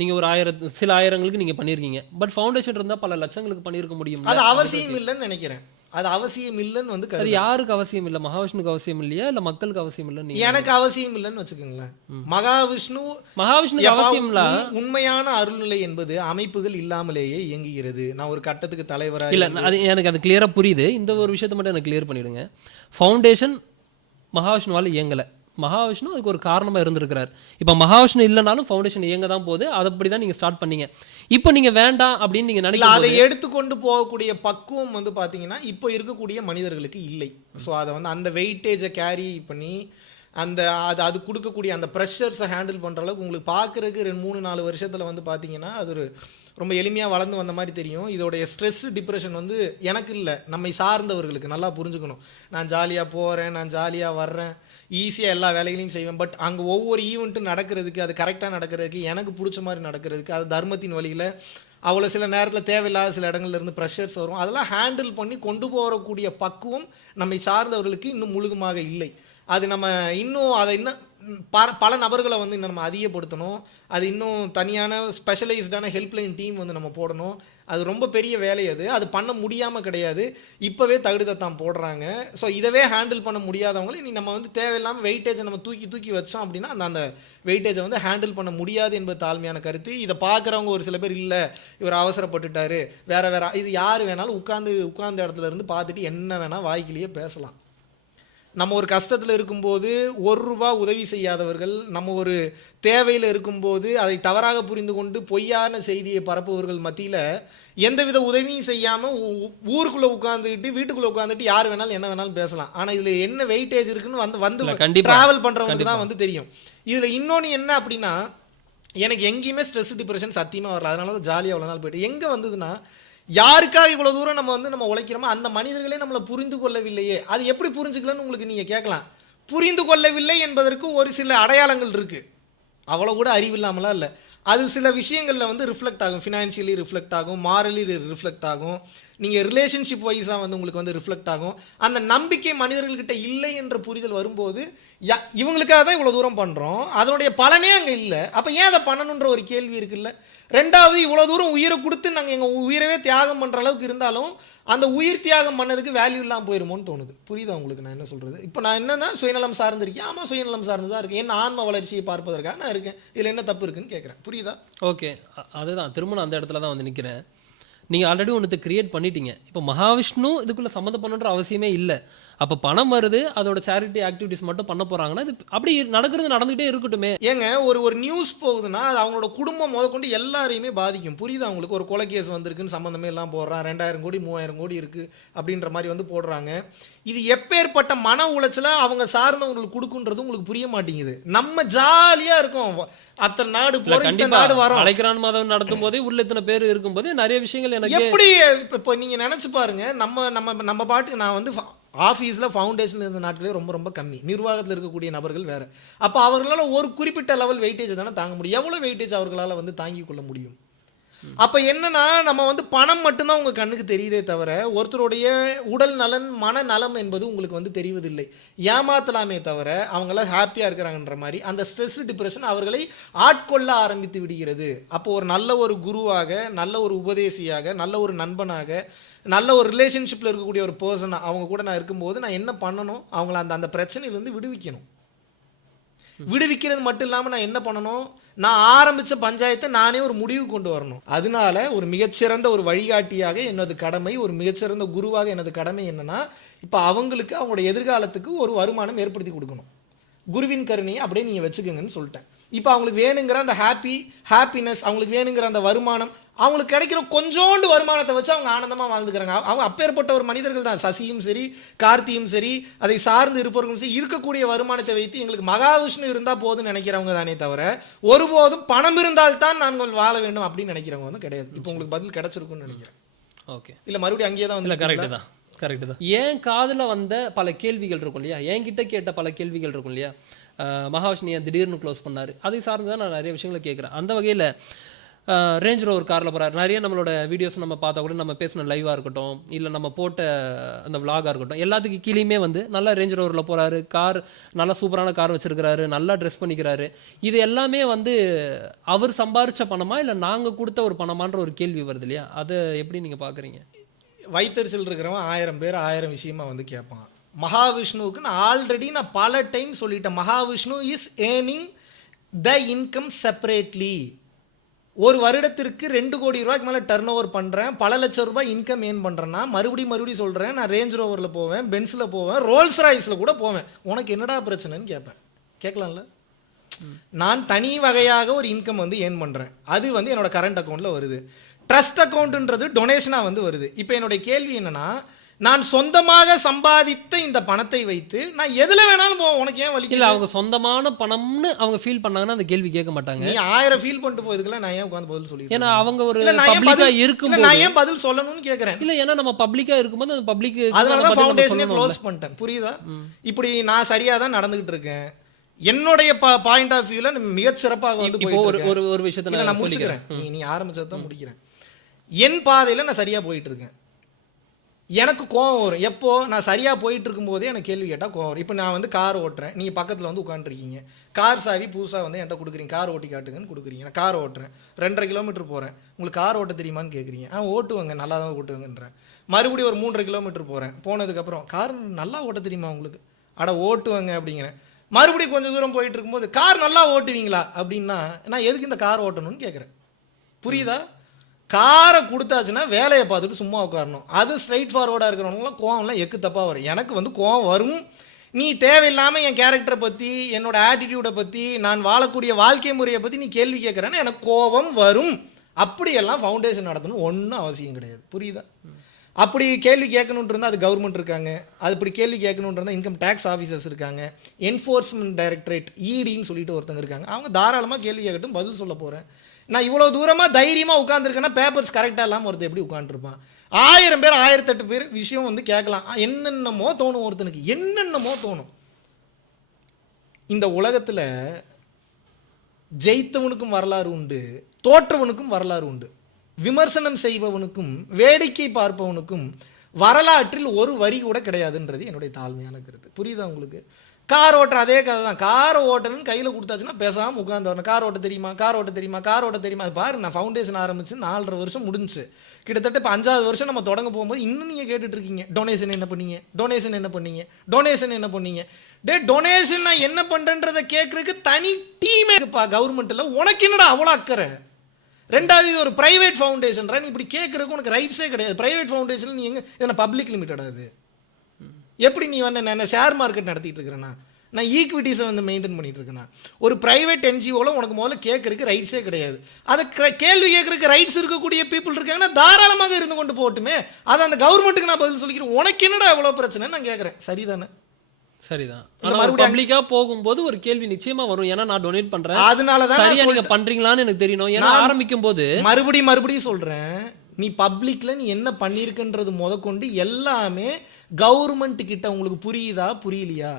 நீங்கள் ஒரு சில ஆயிரங்களுக்கு நீங்கள் பண்ணியிருக்கீங்க, பட் ஃபவுண்டேஷன் இருந்தால் பல லட்சங்களுக்கு பண்ணியிருக்க முடியும். அது அவசியம் இல்லைன்னு நினைக்கிறேன். அது அவசியம் இல்லைன்னு வந்து அது யாருக்கு அவசியம் இல்லை? மகாவிஷ்ணுக்கு அவசியம் இல்லையா இல்லை மக்களுக்கு அவசியம் இல்லைன்னு? எனக்கு அவசியம் இல்லைன்னு வச்சுக்கோங்களேன். மகாவிஷ்ணுக்கு அவசியம் இல்ல. உண்மையான அருள்நிலை என்பது அமைப்புகள் இல்லாமலேயே இயங்குகிறது. நான் ஒரு கட்டத்துக்கு தலைவரா இல்லை, அது எனக்கு அது கிளியரா புரியுது. இந்த ஒரு விஷயத்தை மட்டும் எனக்கு கிளியர் பண்ணிடுங்க. ஃபவுண்டேஷன் மகாவிஷ்ணுவால் இயங்கலை, மகாவிஷ்ணு அதுக்கு ஒரு காரணமாக இருந்திருக்கிறார். இப்போ மகாவிஷ்ணு இல்லைனாலும் ஃபவுண்டேஷன் இயங்க தான் போகுது. அப்படி தான் நீங்கள் ஸ்டார்ட் பண்ணீங்க. இப்போ நீங்கள் வேண்டாம் அப்படின்னு நீங்கள் நினைக்கலாம். அதை எடுத்துக்கொண்டு போகக்கூடிய பக்குவம் வந்து பார்த்தீங்கன்னா இப்போ இருக்கக்கூடிய மனிதர்களுக்கு இல்லை. ஸோ அதை வந்து அந்த வெயிட்டேஜை கேரி பண்ணி அது கொடுக்கக்கூடிய அந்த ப்ரெஷர்ஸை ஹேண்டில் பண்ணுற அளவுக்கு உங்களுக்கு பார்க்குறதுக்கு 2-3-4 வருஷத்தில் வந்து பார்த்தீங்கன்னா அது ஒரு ரொம்ப எளிமையாக வளர்ந்து வந்த மாதிரி தெரியும். இதோடைய ஸ்ட்ரெஸ் டிப்ரெஷன் வந்து எனக்கு இல்லை, நம்மை சார்ந்தவர்களுக்கு நல்லா புரிஞ்சுக்கணும். நான் ஜாலியாக போகிறேன், நான் ஜாலியாக வர்றேன், ஈஸியாக எல்லா வேலைகளையும் செய்வேன். பட் அங்கே ஒவ்வொரு ஈவெண்ட்டும் நடக்கிறதுக்கு, அது கரெக்டாக நடக்கிறதுக்கு, எனக்கு பிடிச்ச மாதிரி நடக்கிறதுக்கு, அது தர்மத்தின் வழியில் அவ்வளோ சில நேரத்தில் தேவையில்லாத சில இடங்கள்லேருந்து ப்ரெஷர்ஸ் வரும். அதெல்லாம் ஹேண்டில் பண்ணி கொண்டு போகக்கூடிய பக்குவம் நம்மை சார்ந்தவர்களுக்கு இன்னும் முழுதுமாக இல்லை. அது நம்ம இன்னும் அதை இன்னும் பல நபர்களை வந்து இன்னும் நம்ம அதிகப்படுத்தணும். அது இன்னும் தனியான ஸ்பெஷலைஸ்டான ஹெல்ப்லைன் டீம் வந்து நம்ம போடணும். அது ரொம்ப பெரிய வேலை. அது பண்ண முடியாமல் கிடையாது, இப்போவே தகுதித்தான் போடுறாங்க. ஸோ இதவே ஹேண்டில் பண்ண முடியாதவங்களை நீ நம்ம வந்து தேவையில்லாமல் வெயிட்டேஜை நம்ம தூக்கி வச்சோம் அப்படின்னா அந்த வெயிட்டேஜை வந்து ஹேண்டில் பண்ண முடியாது என்பது தாழ்மையான கருத்து. இதை பார்க்குறவங்க ஒரு சில பேர் இல்லை இவர் அவசரப்பட்டுட்டாரு வேற இது யார் வேணாலும் உட்கார்ந்த இடத்துல இருந்து பார்த்துட்டு என்ன வேணால் வாய்க்கிலேயே பேசலாம். நம்ம ஒரு கஷ்டத்தில் இருக்கும்போது ₹1 உதவி செய்யாதவர்கள், நம்ம ஒரு தேவையில் இருக்கும்போது அதை தவறாக புரிந்து கொண்டு பொய்யான செய்தியை பரப்புவர்கள் மத்தியில் எந்தவித உதவியும் செய்யாமல் ஊருக்குள்ளே உட்காந்துக்கிட்டு வீட்டுக்குள்ளே உட்காந்துட்டு யார் வேணாலும் என்ன வேணாலும் பேசலாம். ஆனால் இதில் என்ன வெயிட்டேஜ் இருக்குன்னு வந்து ட்ராவல் பண்ணுறவங்களுக்கு தான் வந்து தெரியும். இதில் இன்னொன்று என்ன அப்படின்னா, எனக்கு எங்கேயுமே ஸ்ட்ரெஸ் டிப்ரெஷன் சத்தியமாக வரல. அதனால தான் ஜாலியாக அவ்வளோ நாள் போயிட்டு. எங்கே வந்ததுன்னா, யாருக்காக இவ்வளோ தூரம் நம்ம உழைக்கிறோமோ அந்த மனிதர்களே நம்மளை புரிந்து கொள்ளவில்லையே. அது எப்படி புரிஞ்சுக்கலன்னு உங்களுக்கு நீங்கள் கேட்கலாம். புரிந்து கொள்ளவில்லை என்பதற்கு ஒரு சில அடையாளங்கள் இருக்குது, அவ்வளோ கூட அறிவில்லாமலாம் இல்லை. அது சில விஷயங்களில் வந்து ரிஃப்ளெக்ட் ஆகும். ஃபினான்ஷியலி ரிஃப்ளெக்ட் ஆகும், மாரலி ரிஃப்ளெக்ட் ஆகும், நீங்கள் ரிலேஷன்ஷிப் வைஸாக வந்து உங்களுக்கு வந்து ரிஃப்ளெக்ட் ஆகும். அந்த நம்பிக்கை மனிதர்கள்கிட்ட இல்லை என்ற புரிதல் வரும்போது இவங்களுக்காக தான் இவ்வளோ தூரம் பண்ணுறோம், அதனுடைய பலனே அங்கே இல்லை. அப்போ ஏன் அதை பண்ணணுன்ற ஒரு கேள்வி இருக்குல்ல. ரெண்டாவது இவ்வளவு தூரம் உயிரை கொடுத்து நாங்க எங்க உயிரவே தியாகம் பண்ற அளவுக்கு இருந்தாலும் அந்த உயிர் தியாகம் பண்ணதுக்கு வேல்யூ இல்லாமல் போயிருமோன்னு தோணுது. புரியுதா உங்களுக்கு நான் என்ன சொல்றது? இப்போ நான் என்னன்னா சுயநலம் சார்ந்திருக்கேன். ஆமா சுயநலம் சார்ந்துதான் இருக்கேன். என் ஆன்ம வளர்ச்சியை பார்ப்பதற்காக நான் இருக்கேன். இதுல என்ன தப்பு இருக்குன்னு கேட்குறேன். புரியுதா? ஓகே, அதுதான் திரும்ப நான் அந்த இடத்துல தான் வந்து நிற்கிறேன். நீங்கள் ஆல்ரெடி ஒன்று கிரியேட் பண்ணிட்டீங்க. இப்போ மகாவிஷ்ணு இதுக்குள்ளே சம்மந்தம் பண்ணுன்ற அவசியமே இல்லை. அப்போ பணம் வருது, அதோட சேரிட்டி ஆக்டிவிட்டிஸ் மட்டும் பண்ண போகிறாங்கன்னா இது அப்படி நடக்கிறது நடந்துகிட்டே இருக்கட்டுமே. ஏங்க ஒரு நியூஸ் போகுதுன்னா அது அவங்களோட குடும்பம் முதற்கொண்டு எல்லாரையுமே பாதிக்கும். புரியுதா உங்களுக்கு? ஒரு கொலை கேஸ் வந்திருக்குன்னு சம்மந்தமே எல்லாம் போடுறான், 2000 கோடி 3000 கோடி இருக்குது அப்படின்ற மாதிரி வந்து போடுறாங்க. இது எப்பேற்பட்ட மன உளைச்சல அவங்க சார்ந்தவங்களுக்கு கொடுக்குன்றது உங்களுக்கு புரிய மாட்டேங்குது. நம்ம ஜாலியாக இருக்கோம், அத்தனை நாடு போகிறோம், இந்த நாடு வரோம். அழைக்கிறான் மாதம் நடத்தும் போதே உள்ள இத்தனை பேர் இருக்கும்போது நிறைய விஷயங்கள் எனக்கு எப்படி இப்போ நீங்கள் நினச்சி பாருங்க. நம்ம பாட்டுக்கு நான் வந்து ஆஃபீஸில் ஃபவுண்டேஷன் இருந்த நாட்களே ரொம்ப ரொம்ப கம்மி. நிர்வாகத்தில் இருக்கக்கூடிய நபர்கள் வேறு. அப்போ அவர்களால் ஒரு குறிப்பிட்ட லெவல் வெயிட்டேஜ் தானே தாங்க முடியும். எவ்வளோ வெயிட்டேஜ் அவர்களால் வந்து தாங்கிக் கொள்ள முடியும்? அப்போ என்னன்னா நம்ம வந்து பணம் மட்டும்தான் உங்கள் கண்ணுக்கு தெரியுதே தவிர ஒருத்தருடைய உடல் நலன் மன நலம் என்பது உங்களுக்கு வந்து தெரிவதில்லை. ஏமாத்தலாமே தவிர அவங்களாம் ஹாப்பியாக இருக்கிறாங்கன்ற மாதிரி அந்த ஸ்ட்ரெஸ் டிப்ரெஷன் அவர்களை ஆட்கொள்ள ஆரம்பித்து விடுகிறது. அப்போ ஒரு நல்ல ஒரு குருவாக, நல்ல ஒரு உபதேசியாக, நல்ல ஒரு நண்பனாக, நல்ல ஒரு ரிலேஷன்ஷிப்பில் இருக்கக்கூடிய ஒரு பர்சனாக அவங்க கூட நான் இருக்கும்போது நான் என்ன பண்ணணும்? அவங்கள அந்த பிரச்சனையிலேருந்து விடுவிக்கணும். விடுவிக்கிறது மட்டும் இல்லாமல் நான் என்ன பண்ணணும்? நான் ஆரம்பித்த பஞ்சாயத்தை நானே ஒரு முடிவு கொண்டு வரணும். அதனால ஒரு மிகச்சிறந்த ஒரு வழிகாட்டியாக எனது கடமை, ஒரு மிகச்சிறந்த குருவாக எனது கடமை என்னன்னா, இப்போ அவங்களுக்கு அவங்களோட எதிர்காலத்துக்கு ஒரு வருமானம் ஏற்படுத்தி கொடுக்கணும். குருவின் கருணையை அப்படியே நீங்கள் வச்சுக்கோங்கன்னு சொல்லிட்டேன். இப்போ அவங்களுக்கு வேணுங்கிற அந்த ஹாப்பினஸ், அவங்களுக்கு வேணுங்கிற அந்த வருமானம், அவங்களுக்கு கிடைக்கிற கொஞ்சோண்டு வருமானத்தை வச்சு அவங்க ஆனந்தமாக வாழ்ந்துக்கிறாங்க. அவங்க அப்பேற்பட்ட ஒரு மனிதர்கள் தான். சசியும் சரி, கார்த்தியும் சரி, அதை சார்ந்து இருப்பவர்களும் சரி, இருக்கக்கூடிய வருமானத்தை வைத்து எங்களுக்கு மகாவிஷ்ணு இருந்தால் போதும்னு நினைக்கிறவங்க தானே தவிர ஒருபோதும் பணம் இருந்தால்தான் நாங்கள் வாழ வேண்டும் அப்படின்னு நினைக்கிறவங்க வந்து கிடையாது. இப்போ உங்களுக்கு பதில் கிடைச்சிருக்குன்னு நினைக்கிறேன். ஓகே, இல்லை மறுபடியும் அங்கேயே தான் வந்து கரெக்டு தான். ஏன் காதில் வந்த பல கேள்விகள் இருக்கும் இல்லையா, என்கிட்ட கேட்ட பல கேள்விகள் இருக்கும் இல்லையா, மகாவிஷ்ணு ஏன் திடீர்னு க்ளோஸ் பண்ணார், அதை சார்ந்து தான் நான் நிறைய விஷயங்களை கேட்குறேன். அந்த வகையில் ரேஞ்ச் ரோவர் காரில் போகிறார். நிறைய நம்மளோட வீடியோஸ் நம்ம பார்த்தா கூட, நம்ம பேசின லைவாக இருக்கட்டும், இல்லை நம்ம போட்ட அந்த விலாகாக இருக்கட்டும், எல்லாத்துக்கு கீழேயுமே வந்து நல்லா ரேஞ்ச் ரோவரில் போகிறாரு, கார் நல்லா சூப்பரான கார் வச்சுருக்கிறாரு, நல்லா ட்ரெஸ் பண்ணிக்கிறாரு. இது எல்லாமே வந்து அவர் சம்பாரித்த பணமா இல்லை நாங்கள் கொடுத்த ஒரு பணமான்ற ஒரு கேள்வி வருது இல்லையா, அதை எப்படி நீங்கள் பார்க்குறீங்க? வைத்தறிச்சல் இருக்கிறவன் 1000 பேர் 1000 விஷயமா வந்து கேட்பான். மகாவிஷ்ணுவுக்கு நான் ஆல்ரெடி பல டைம் சொல்லிட்டேன். Mahavishnu is earning the income separately. ஒரு வருடத்திற்கு 2 கோடி ரூபாய்க்கு மேலே டர்ன் ஓவர் பண்ணுறேன், பல லட்சம் ரூபாய் இன்கம் ஏர்ன் பண்ணுறேன்னா மறுபடியும் சொல்கிறேன், நான் ரேஞ்ச் ரோவரில் போவேன், பென்ஸில் போவேன், ரோல்ஸ் ராய்ஸில் கூட போவேன். உனக்கு என்னடா பிரச்சனைன்னு கேட்பேன். கேட்கலாம்ல? நான் தனி வகையாக ஒரு இன்கம் வந்து ஏர்ன் பண்ணுறேன். அது வந்து என்னோட கரண்ட் அக்கௌண்ட்டில் வருது. ட்ரஸ்ட் அக்கௌண்ட்ன்றது டொனேஷனாக வந்து வருது. இப்போ என்னுடைய கேள்வி என்னன்னா, நான் சொந்தமாக சம்பாதித்த இந்த பணத்தை வைத்து நான் எதுல வேணாலும் போவேன். உனக்கு ஏன் வலி? இல்லை, அவங்க சொந்தமான பணம்னு அவங்க ஃபீல் பண்ணாங்கன்னா அந்த கேள்வி கேட்க மாட்டாங்க. நீ 1000 ஃபீல் பண்ணிட்டு போயதுக்குள்ள நான் ஏன் உட்காந்து பதில் சொல்லி? ஏன்னா அவங்க ஒரு பப்ளிக்கா இருக்கும்போது நான் ஏன் பதில் சொல்லணும்னு கேட்கறேன். இல்லை, ஏன்னா நம்ம பப்ளிக்கா இருக்கும்போது அந்த பப்ளிக், அதனால தான் ஃபவுண்டேஷனே க்ளோஸ் பண்ணிட்டேன். புரியுதா? இப்படி நான் சரியா தான் நடந்துகிட்டு இருக்கேன். என்னுடைய பாயிண்ட் ஆஃப் வியூல மிகச் சிறப்பாக வந்து இப்போ ஒரு விஷயத்தை நான் முடிச்சுக்கிறேன். நீ ஆரம்பிச்சதை தான் முடிக்கிறேன். என் பாதையில நான் சரியா போயிட்டு இருக்கேன். எனக்கு கோவம் வரும். எப்போ நான் சரியாக போயிட்டு இருக்கும்போதே எனக்கு கேள்வி கேட்டால் கோவம் வரும். இப்போ நான் வந்து கார் ஓட்டுறேன், நீங்கள் பக்கத்தில் வந்து உட்காந்துருக்கீங்க, கார் சாவி புதுசாக வந்து என்கிட்ட கொடுக்குறீங்க, கார் ஓட்டி காட்டுங்கன்னு கொடுக்குறீங்க. நான் கார் ஓட்டுறேன், 2.5 கிலோமீட்டர் போகிறேன், உங்களுக்கு கார் ஓட்ட தெரியுமான்னு கேட்குறீங்க. ஓட்டுவாங்க, நல்லா தான் ஓட்டுவாங்கன்றேன். மறுபடியும் ஒரு 3.5 கிலோமீட்டர் போகிறேன், போனதுக்கப்புறம் கார் நல்லா ஓட்ட தெரியுமா உங்களுக்கு? ஓட்டுவாங்க அப்படிங்கிறேன். மறுபடியும் கொஞ்சம் தூரம் போயிட்டு இருக்கும்போது கார் நல்லா ஓட்டுவீங்களா அப்படின்னா நான் எதுக்கு இந்த கார் ஓட்டணும்னு கேட்குறேன். புரியுதா? காரை கொடுத்தாச்சுன்னா வேலையை பார்த்துட்டு சும்மா உட்காரணும். அது ஸ்ட்ரைட் ஃபார்வர்டாக இருக்கிறவங்களாம் கோவம்லாம் எக்கு தப்பாக வரும். எனக்கு வந்து கோவம் வரும். நீ தேவையில்லாமல் என் கேரக்டரை பற்றி, என்னோட ஆட்டிடியூடை பற்றி, நான் வாழக்கூடிய வாழ்க்கை முறையை பற்றி நீ கேள்வி கேட்குறேன்னு எனக்கு கோவம் வரும். அப்படியெல்லாம் ஃபவுண்டேஷன் நடத்தணும் ஒன்றும் அவசியம் கிடையாது. புரியுதா? அப்படி கேள்வி கேட்கணுன்ட்டு இருந்தால் அது கவர்மெண்ட் இருக்காங்க, அது இப்படி கேள்வி கேட்கணுன்ட்டு இருந்தால் இன்கம் டேக்ஸ் ஆஃபீஸர்ஸ் இருக்காங்க, என்ஃபோர்ஸ்மெண்ட் டைரக்டரேட் இடின்னு சொல்லிட்டு ஒருத்தங்க இருக்காங்க. அவங்க தாராளமாக கேள்வி கேட்கட்டும், பதில் சொல்ல போகிறேன். நான் இவ்வளோ தூரமாக தைரியமாக உட்காந்துருக்கேன்னா பேப்பர்ஸ் கரெக்டாக இல்லாமல் ஒருத்தர் எப்படி உட்காந்துருப்பான்? 1000 பேர் 1008 பேர் விஷயம் வந்து கேட்கலாம். என்னென்னமோ தோணும், ஒருத்தனுக்கு என்னென்னமோ தோணும். இந்த உலகத்தில் ஜெயித்தவனுக்கும் வரலாறு உண்டு, தோற்றவனுக்கும் வரலாறு உண்டு. விமர்சனம் செய்பவனுக்கும் வேடிக்கை பார்ப்பவனுக்கும் வரலாற்றில் ஒரு வரி கூட கிடையாதுன்றது என்னுடைய தாழ்மையான கருத்து. புரியுதா உங்களுக்கு? கார் ஓட்டுற அதே கதை தான். காரை ஓட்டணும்னு கையில் கொடுத்தாச்சுன்னா பேசாமல் உட்காந்து வரணும். கார் ஓட்ட தெரியுமா, கார் ஓட்ட தெரியுமா, கார் ஓட்ட தெரியுமா. அது பாரு, நான் ஃபவுண்டேஷன் ஆரம்பிச்சு 4.5 வருஷம் முடிஞ்சுச்சு. கிட்டத்தட்ட இப்போ 5வது வருஷம் நம்ம தொடங்க போகும்போது இன்னும் நீங்கள் கேட்டுட்டு இருக்கீங்க டொனேஷன் என்ன பண்ணீங்க, டொனேஷன் என்ன பண்ணீங்க, டொனேஷன் என்ன பண்ணீங்க. டொனேஷன் நான் என்ன பண்ணுறேன்றதை கேட்குறதுக்கு தனி டீமே இருக்குப்பா கவர்மெண்ட்டில். உனக்கு என்னடா அவ்வளோ அக்கறை? ரெண்டாவது, இது ஒரு பிரைவேட் ஃபவுண்டேஷன். நீ இப்படி கேட்குறதுக்கு உனக்கு ரைட்ஸே கிடையாது. பிரைவேட் ஃபவுண்டேஷன் நீ எங்கே என்ன பப்ளிக் லிமிட்டட்? அது எப்படி நீ வந்து நான் ஷேர் மார்க்கெட் நடத்திட்டு இருக்கிறேன்னா, நான் ஈக்விட்டிஸை வந்து மெயின்டைன் பண்ணிட்டு இருக்கேன்னா, ஒரு பிரைவேட் என்ஜிஓவில் உனக்கு முதல்ல கேட்கறதுக்கு ரைட்ஸே கிடையாது. அதை கேள்வி கேட்கறதுக்கு ரைட்ஸ் இருக்கக்கூடிய பீப்புள் இருக்காங்கன்னா தாராளமாக இருந்து கொண்டு போட்டுமே. அதை அந்த கவர்மெண்ட்டுக்கு நான் பதில் சொல்லிக்கிறேன். உனக்கு என்னடா எவ்வளோ பிரச்சனை நான் கேட்குறேன். சரிதானே? சரிதான். மறுபடியும் பப்ளிக்கா போகும்போது ஒரு கேள்வி நிச்சயமா வரும். ஏன்னா நான் டொனேட் பண்றேன், அதனால தான் சரியா நீங்க பண்றீங்களான்னு எனக்கு தெரியணும். ஏன்னா ஆரம்பிக்கும் போது மறுபடியும் சொல்றேன், நீ பப்ளிக்ல நீ என்ன பண்ணிருக்குன்றது முதற்கொண்டு எல்லாமே கவர்மெண்ட் கிட்ட உங்களுக்கு புரியுதா புரியலையா?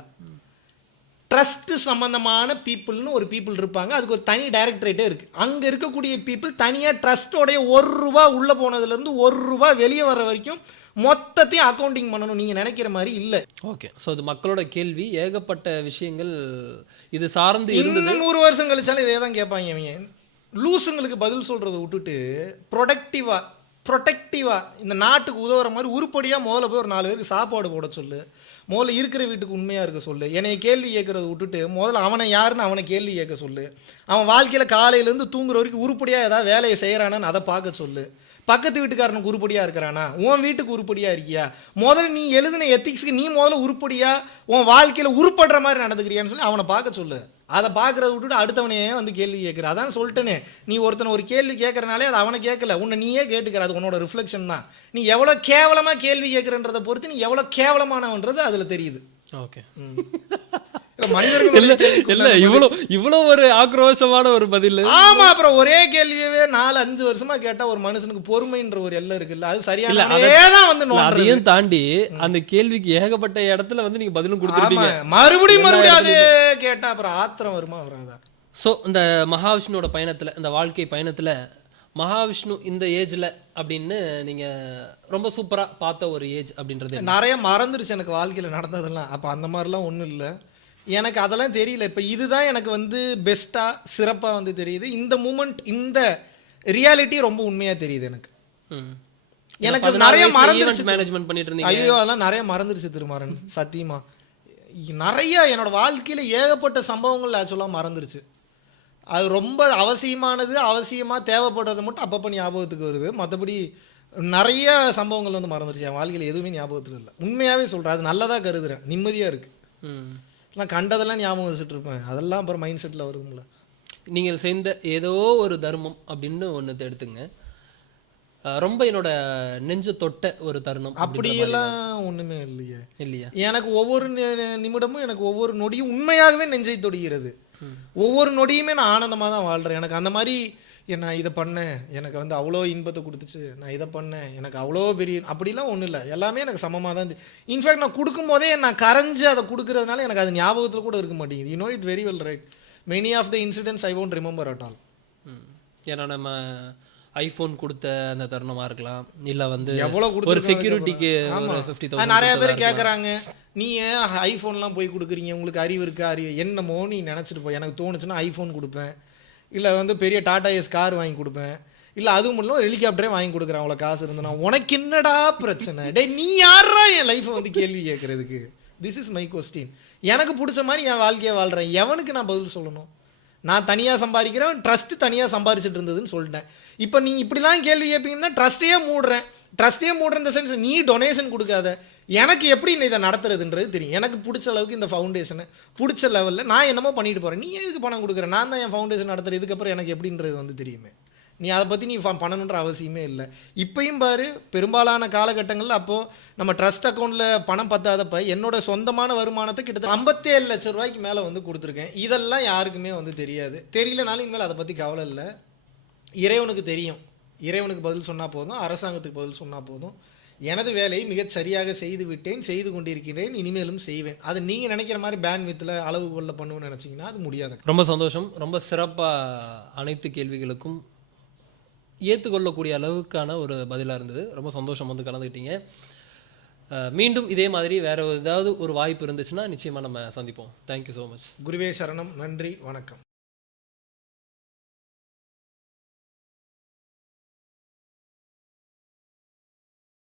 ட்ரஸ்ட் சம்பந்தமான பீப்புள்னு ஒரு பீப்புள் இருப்பாங்க. அதுக்கு ஒரு தனி டைரக்டரேட்டே இருக்கு. அங்க இருக்கக்கூடிய பீப்புள் தனியா ட்ரஸ்டோடைய ₹1 உள்ள போனதுல இருந்து ₹1 வெளியே வர்ற வரைக்கும் மொத்தத்தையும் அக்கௌண்டிங் பண்ணணும். நீங்க நினைக்கிற மாதிரி இல்ல. ஓகே. சோ இது மக்களோட கேள்வி. ஏகப்பட்ட விஷயங்கள் இது சார்ந்து இருந்தது. இன்னும் 100 வருஷம் கழிச்சாலும் இதே தான் கேட்பாங்க. இவங்க லூசுங்களுக்கு பதில் சொல்றதை விட்டுட்டு ப்ரொடெக்டிவா இந்த நாட்டுக்கு உதவுற மாதிரி உருப்படியா முதல்ல போய் ஒரு 4 பேருக்கு சாப்பாடு போட சொல்லு. முதல்ல இருக்கிற வீட்டுக்கு உண்மையா இருக்க சொல்லு. என்னைய கேள்வி கேட்கறத விட்டுட்டு முதல்ல அவனை யாருன்னு அவனை கேள்வி கேட்க சொல்லு. அவன் வாழ்க்கையில காலையிலேருந்து தூங்குற வரைக்கும் உருப்படியா ஏதாவது வேலையை செய்யறானான்னு அதை பார்க்க சொல்லு. பக்கத்து வீட்டுக்காரனுக்கு உருப்படியா இருக்கிறானா, உன் வீட்டுக்கு உருப்படியா இருக்கியா, முதல்ல நீ எழுதின எத்திக்ஸ்க்கு நீ முதல்ல உருப்படியா உன் வாழ்க்கையில உருப்படுற மாதிரி நடந்துக்கிறியான்னு சொல்லி அவனை பார்க்க சொல்லு. அதை பார்க்கறத விட்டுட்டு அடுத்தவனே வந்து கேள்வி கேட்குற. அதான் சொல்லிட்டேனே, நீ ஒருத்தனை ஒரு கேள்வி கேட்கறனாலே அது அவனை கேட்கல, உன்னை நீயே கேட்டுக்கிற. அது உன்னோட ரிஃப்ளெக்ஷன் தான். நீ எவ்வளோ கேவலமாக கேள்வி கேட்குறன்றதை பொறுத்து நீ எவ்வளோ கேவலமானவன்றது அதில் தெரியுது. ஓகே. இவ்வளவு ஒரு ஆக்ரோஷமான ஒரு பதில். ஆமா, அப்புறம் ஒரே கேள்வியவே 4-5 வருஷமா கேட்டா ஒரு மனுஷனுக்கு பொறுமைன்ற ஒரு எல்லை இருக்குல்ல, அது சரியான வந்து அதையும் தாண்டி அந்த கேள்விக்கு ஏகப்பட்ட இடத்துல வந்து நீங்க பதிலும் கொடுத்துருப்பீங்க. மறுபடியும் அதே கேட்டா அப்புறம் ஆத்திரம் வருமா வராதா? ஸோ இந்த மகாவிஷ்ணுவோட பயணத்துல, இந்த வாழ்க்கை பயணத்துல மகாவிஷ்ணு இந்த ஏஜ்ல அப்படின்னு நீங்க ரொம்ப சூப்பரா பார்த்த ஒரு ஏஜ் அப்படின்றது நிறைய மறந்துருச்சு எனக்கு வாழ்க்கையில நடந்ததெல்லாம். அப்ப அந்த மாதிரிலாம் ஒன்றும் இல்லை, எனக்கு அதெல்லாம் தெரியல. இப்போ இதுதான் எனக்கு வந்து பெஸ்ட்டாக சிறப்பாக வந்து தெரியுது. இந்த மூமெண்ட், இந்த ரியாலிட்டி ரொம்ப உண்மையாக தெரியுது எனக்கு. எனக்கு நிறைய மறந்துருச்சு. மேனேஜ்மெண்ட் பண்ணிட்டு இருந்தீங்க. ஐயோ, அதெல்லாம் நிறைய மறந்துருச்சு திருமாறன், சத்தியமா. நிறைய என்னோட வாழ்க்கையில் ஏகப்பட்ட சம்பவங்கள் ஆக்சுவலாக மறந்துருச்சு. அது ரொம்ப அவசியமாக தேவைப்படுறது மட்டும் அப்பப்போ ஞாபகத்துக்கு வருது. மற்றபடி நிறைய சம்பவங்கள் வந்து மறந்துருச்சு. என் வாழ்க்கையில் எதுவுமே ஞாபகத்தில் இல்லை. உண்மையாகவே சொல்கிறேன், அது நல்லதாக கருதுறேன், நிம்மதியாக இருக்குது. நான் கண்டதெல்லாம் ஞாபகம் வச்சுட்டு இருப்பேன், அதெல்லாம் அப்புறம் மைண்ட் செட்டில் வருதுங்களா. நீங்கள் செய்த ஏதோ ஒரு தர்மம் அப்படின்னு ஒன்று எடுத்துங்க, ரொம்ப என்னோட நெஞ்சு தொட்ட ஒரு தருணம் அப்படியெல்லாம் ஒன்றுமே இல்லையா? எனக்கு ஒவ்வொரு நிமிடமும், எனக்கு ஒவ்வொரு நொடியும் உண்மையாகவே நெஞ்சை தொடுகிறது. ஒவ்வொரு நொடியுமே நான் ஆனந்தமாக தான் வாழ்கிறேன். எனக்கு அந்த மாதிரி நான் இதை பண்ணேன், எனக்கு வந்து அவ்வளோ இன்பத்தை கொடுத்துச்சு, நான் இதை பண்ணேன், எனக்கு அவ்வளோ பெரிய அப்படிலாம் ஒன்றும் இல்லை. எல்லாமே எனக்கு சமமாக தான் இருந்துச்சு. இன்ஃபேக்ட் நான் கொடுக்கும்போதே நான் கரைஞ்சு அதை கொடுக்கறதுனால எனக்கு அது ஞாபகத்தில் கூட இருக்க மாட்டேங்குது. You know it very well, right? Many of the incidents I won't remember at all. ஏன்னா நம்ம ஐஃபோன் கொடுத்த அந்த தருணமாக இருக்கலாம், இல்லை வந்து எவ்வளோ ஒரு செக்யூரிட்டிக்கு 50,000 நிறைய பேர் கேட்குறாங்க, நீ ஏன் ஐஃபோன்லாம் போய் கொடுக்குறீங்க, உங்களுக்கு அறிவு இருக்கா? என்னமோ நீ நினச்சிட்டு போய், எனக்கு தோணுச்சுன்னா ஐஃபோன் கொடுப்பேன், இல்லை வந்து பெரிய டாடா ஏஸ் கார் வாங்கி கொடுப்பேன், இல்லை அதுவும் இல்லை ஹெலிகாப்டரே வாங்கி கொடுக்குறேன் அவ்வளோ காசு இருந்தேன்னா. உனக்கு என்னடா பிரச்சனை? டே, நீ யாரா என் லைஃப்பை வந்து கேள்வி கேட்குறதுக்கு? This is my question. எனக்கு பிடிச்ச மாதிரி என் வாழ்க்கையை வாழ்கிறேன், எவனுக்கு நான் பதில் சொல்லணும்? நான் தனியாக சம்பாதிக்கிறேன், ட்ரஸ்ட் தனியாக சம்பாதிச்சுட்டு இருந்ததுன்னு சொல்லிட்டேன். இப்போ நீங்கள் இப்படிலாம் கேள்வி கேட்பீங்கன்னா ட்ரஸ்ட்டையே மூடுறேன் இந்த சென்ஸ். நீ டொனேஷன் கொடுக்காத, எனக்கு எப்படி இதை நடத்துறதுன்றது தெரியும். எனக்கு பிடிச்ச அளவுக்கு இந்த ஃபவுண்டேஷனை பிடிச்ச லெவலில் நான் என்னமோ பண்ணிட்டு போகிறேன். நீ எதுக்கு பணம் கொடுக்குறேன்? நான் தான் என் ஃபவுண்டேஷன் நடத்துகிறேன். இதுக்கப்புறம் எனக்கு எப்படின்றது வந்து தெரியுமே. நீ அதை பற்றி நீ பண்ணணுன்ற அவசியமே இல்லை. இப்பயும் பாரு, பெரும்பாலான காலகட்டங்களில் அப்போது நம்ம ட்ரஸ்ட் அக்கௌண்ட்டில் பணம் பத்தாதப்ப என்னோட சொந்தமான வருமானத்தை கிட்டத்தட்ட 57 லட்சம் ரூபாய்க்கு மேலே வந்து கொடுத்துருக்கேன். இதெல்லாம் யாருக்குமே வந்து தெரியாது. தெரியலனாலும் இனிமேல் அதை பற்றி கவலை இல்லை. இறைவனுக்கு தெரியும். இறைவனுக்கு பதில் சொன்னால் போதும், அரசாங்கத்துக்கு பதில் சொன்னால் போதும். எனது வேலையை மிகச் சரியாக செய்து விட்டேன், செய்து கொண்டிருக்கிறேன், இனிமேலும் செய்வேன். அது நீங்கள் நினைக்கிற மாதிரி பேண்ட்வித்தில் அளவுகோலில் பண்ணுவோன்னு நினச்சிங்கன்னா அது முடியாது. ரொம்ப சந்தோஷம். ரொம்ப சிறப்பாக அனைத்து கேள்விகளுக்கும் ஏற்றுக்கொள்ளக்கூடிய அளவுக்கான ஒரு பதிலாக இருந்தது. ரொம்ப சந்தோஷம் வந்து கலந்துக்கிட்டீங்க. மீண்டும் இதே மாதிரி வேற ஏதாவது ஒரு வாய்ப்பு இருந்துச்சுன்னா நிச்சயமாக நம்ம சந்திப்போம். Thank you so much. குருவே சரணம். நன்றி, வணக்கம்.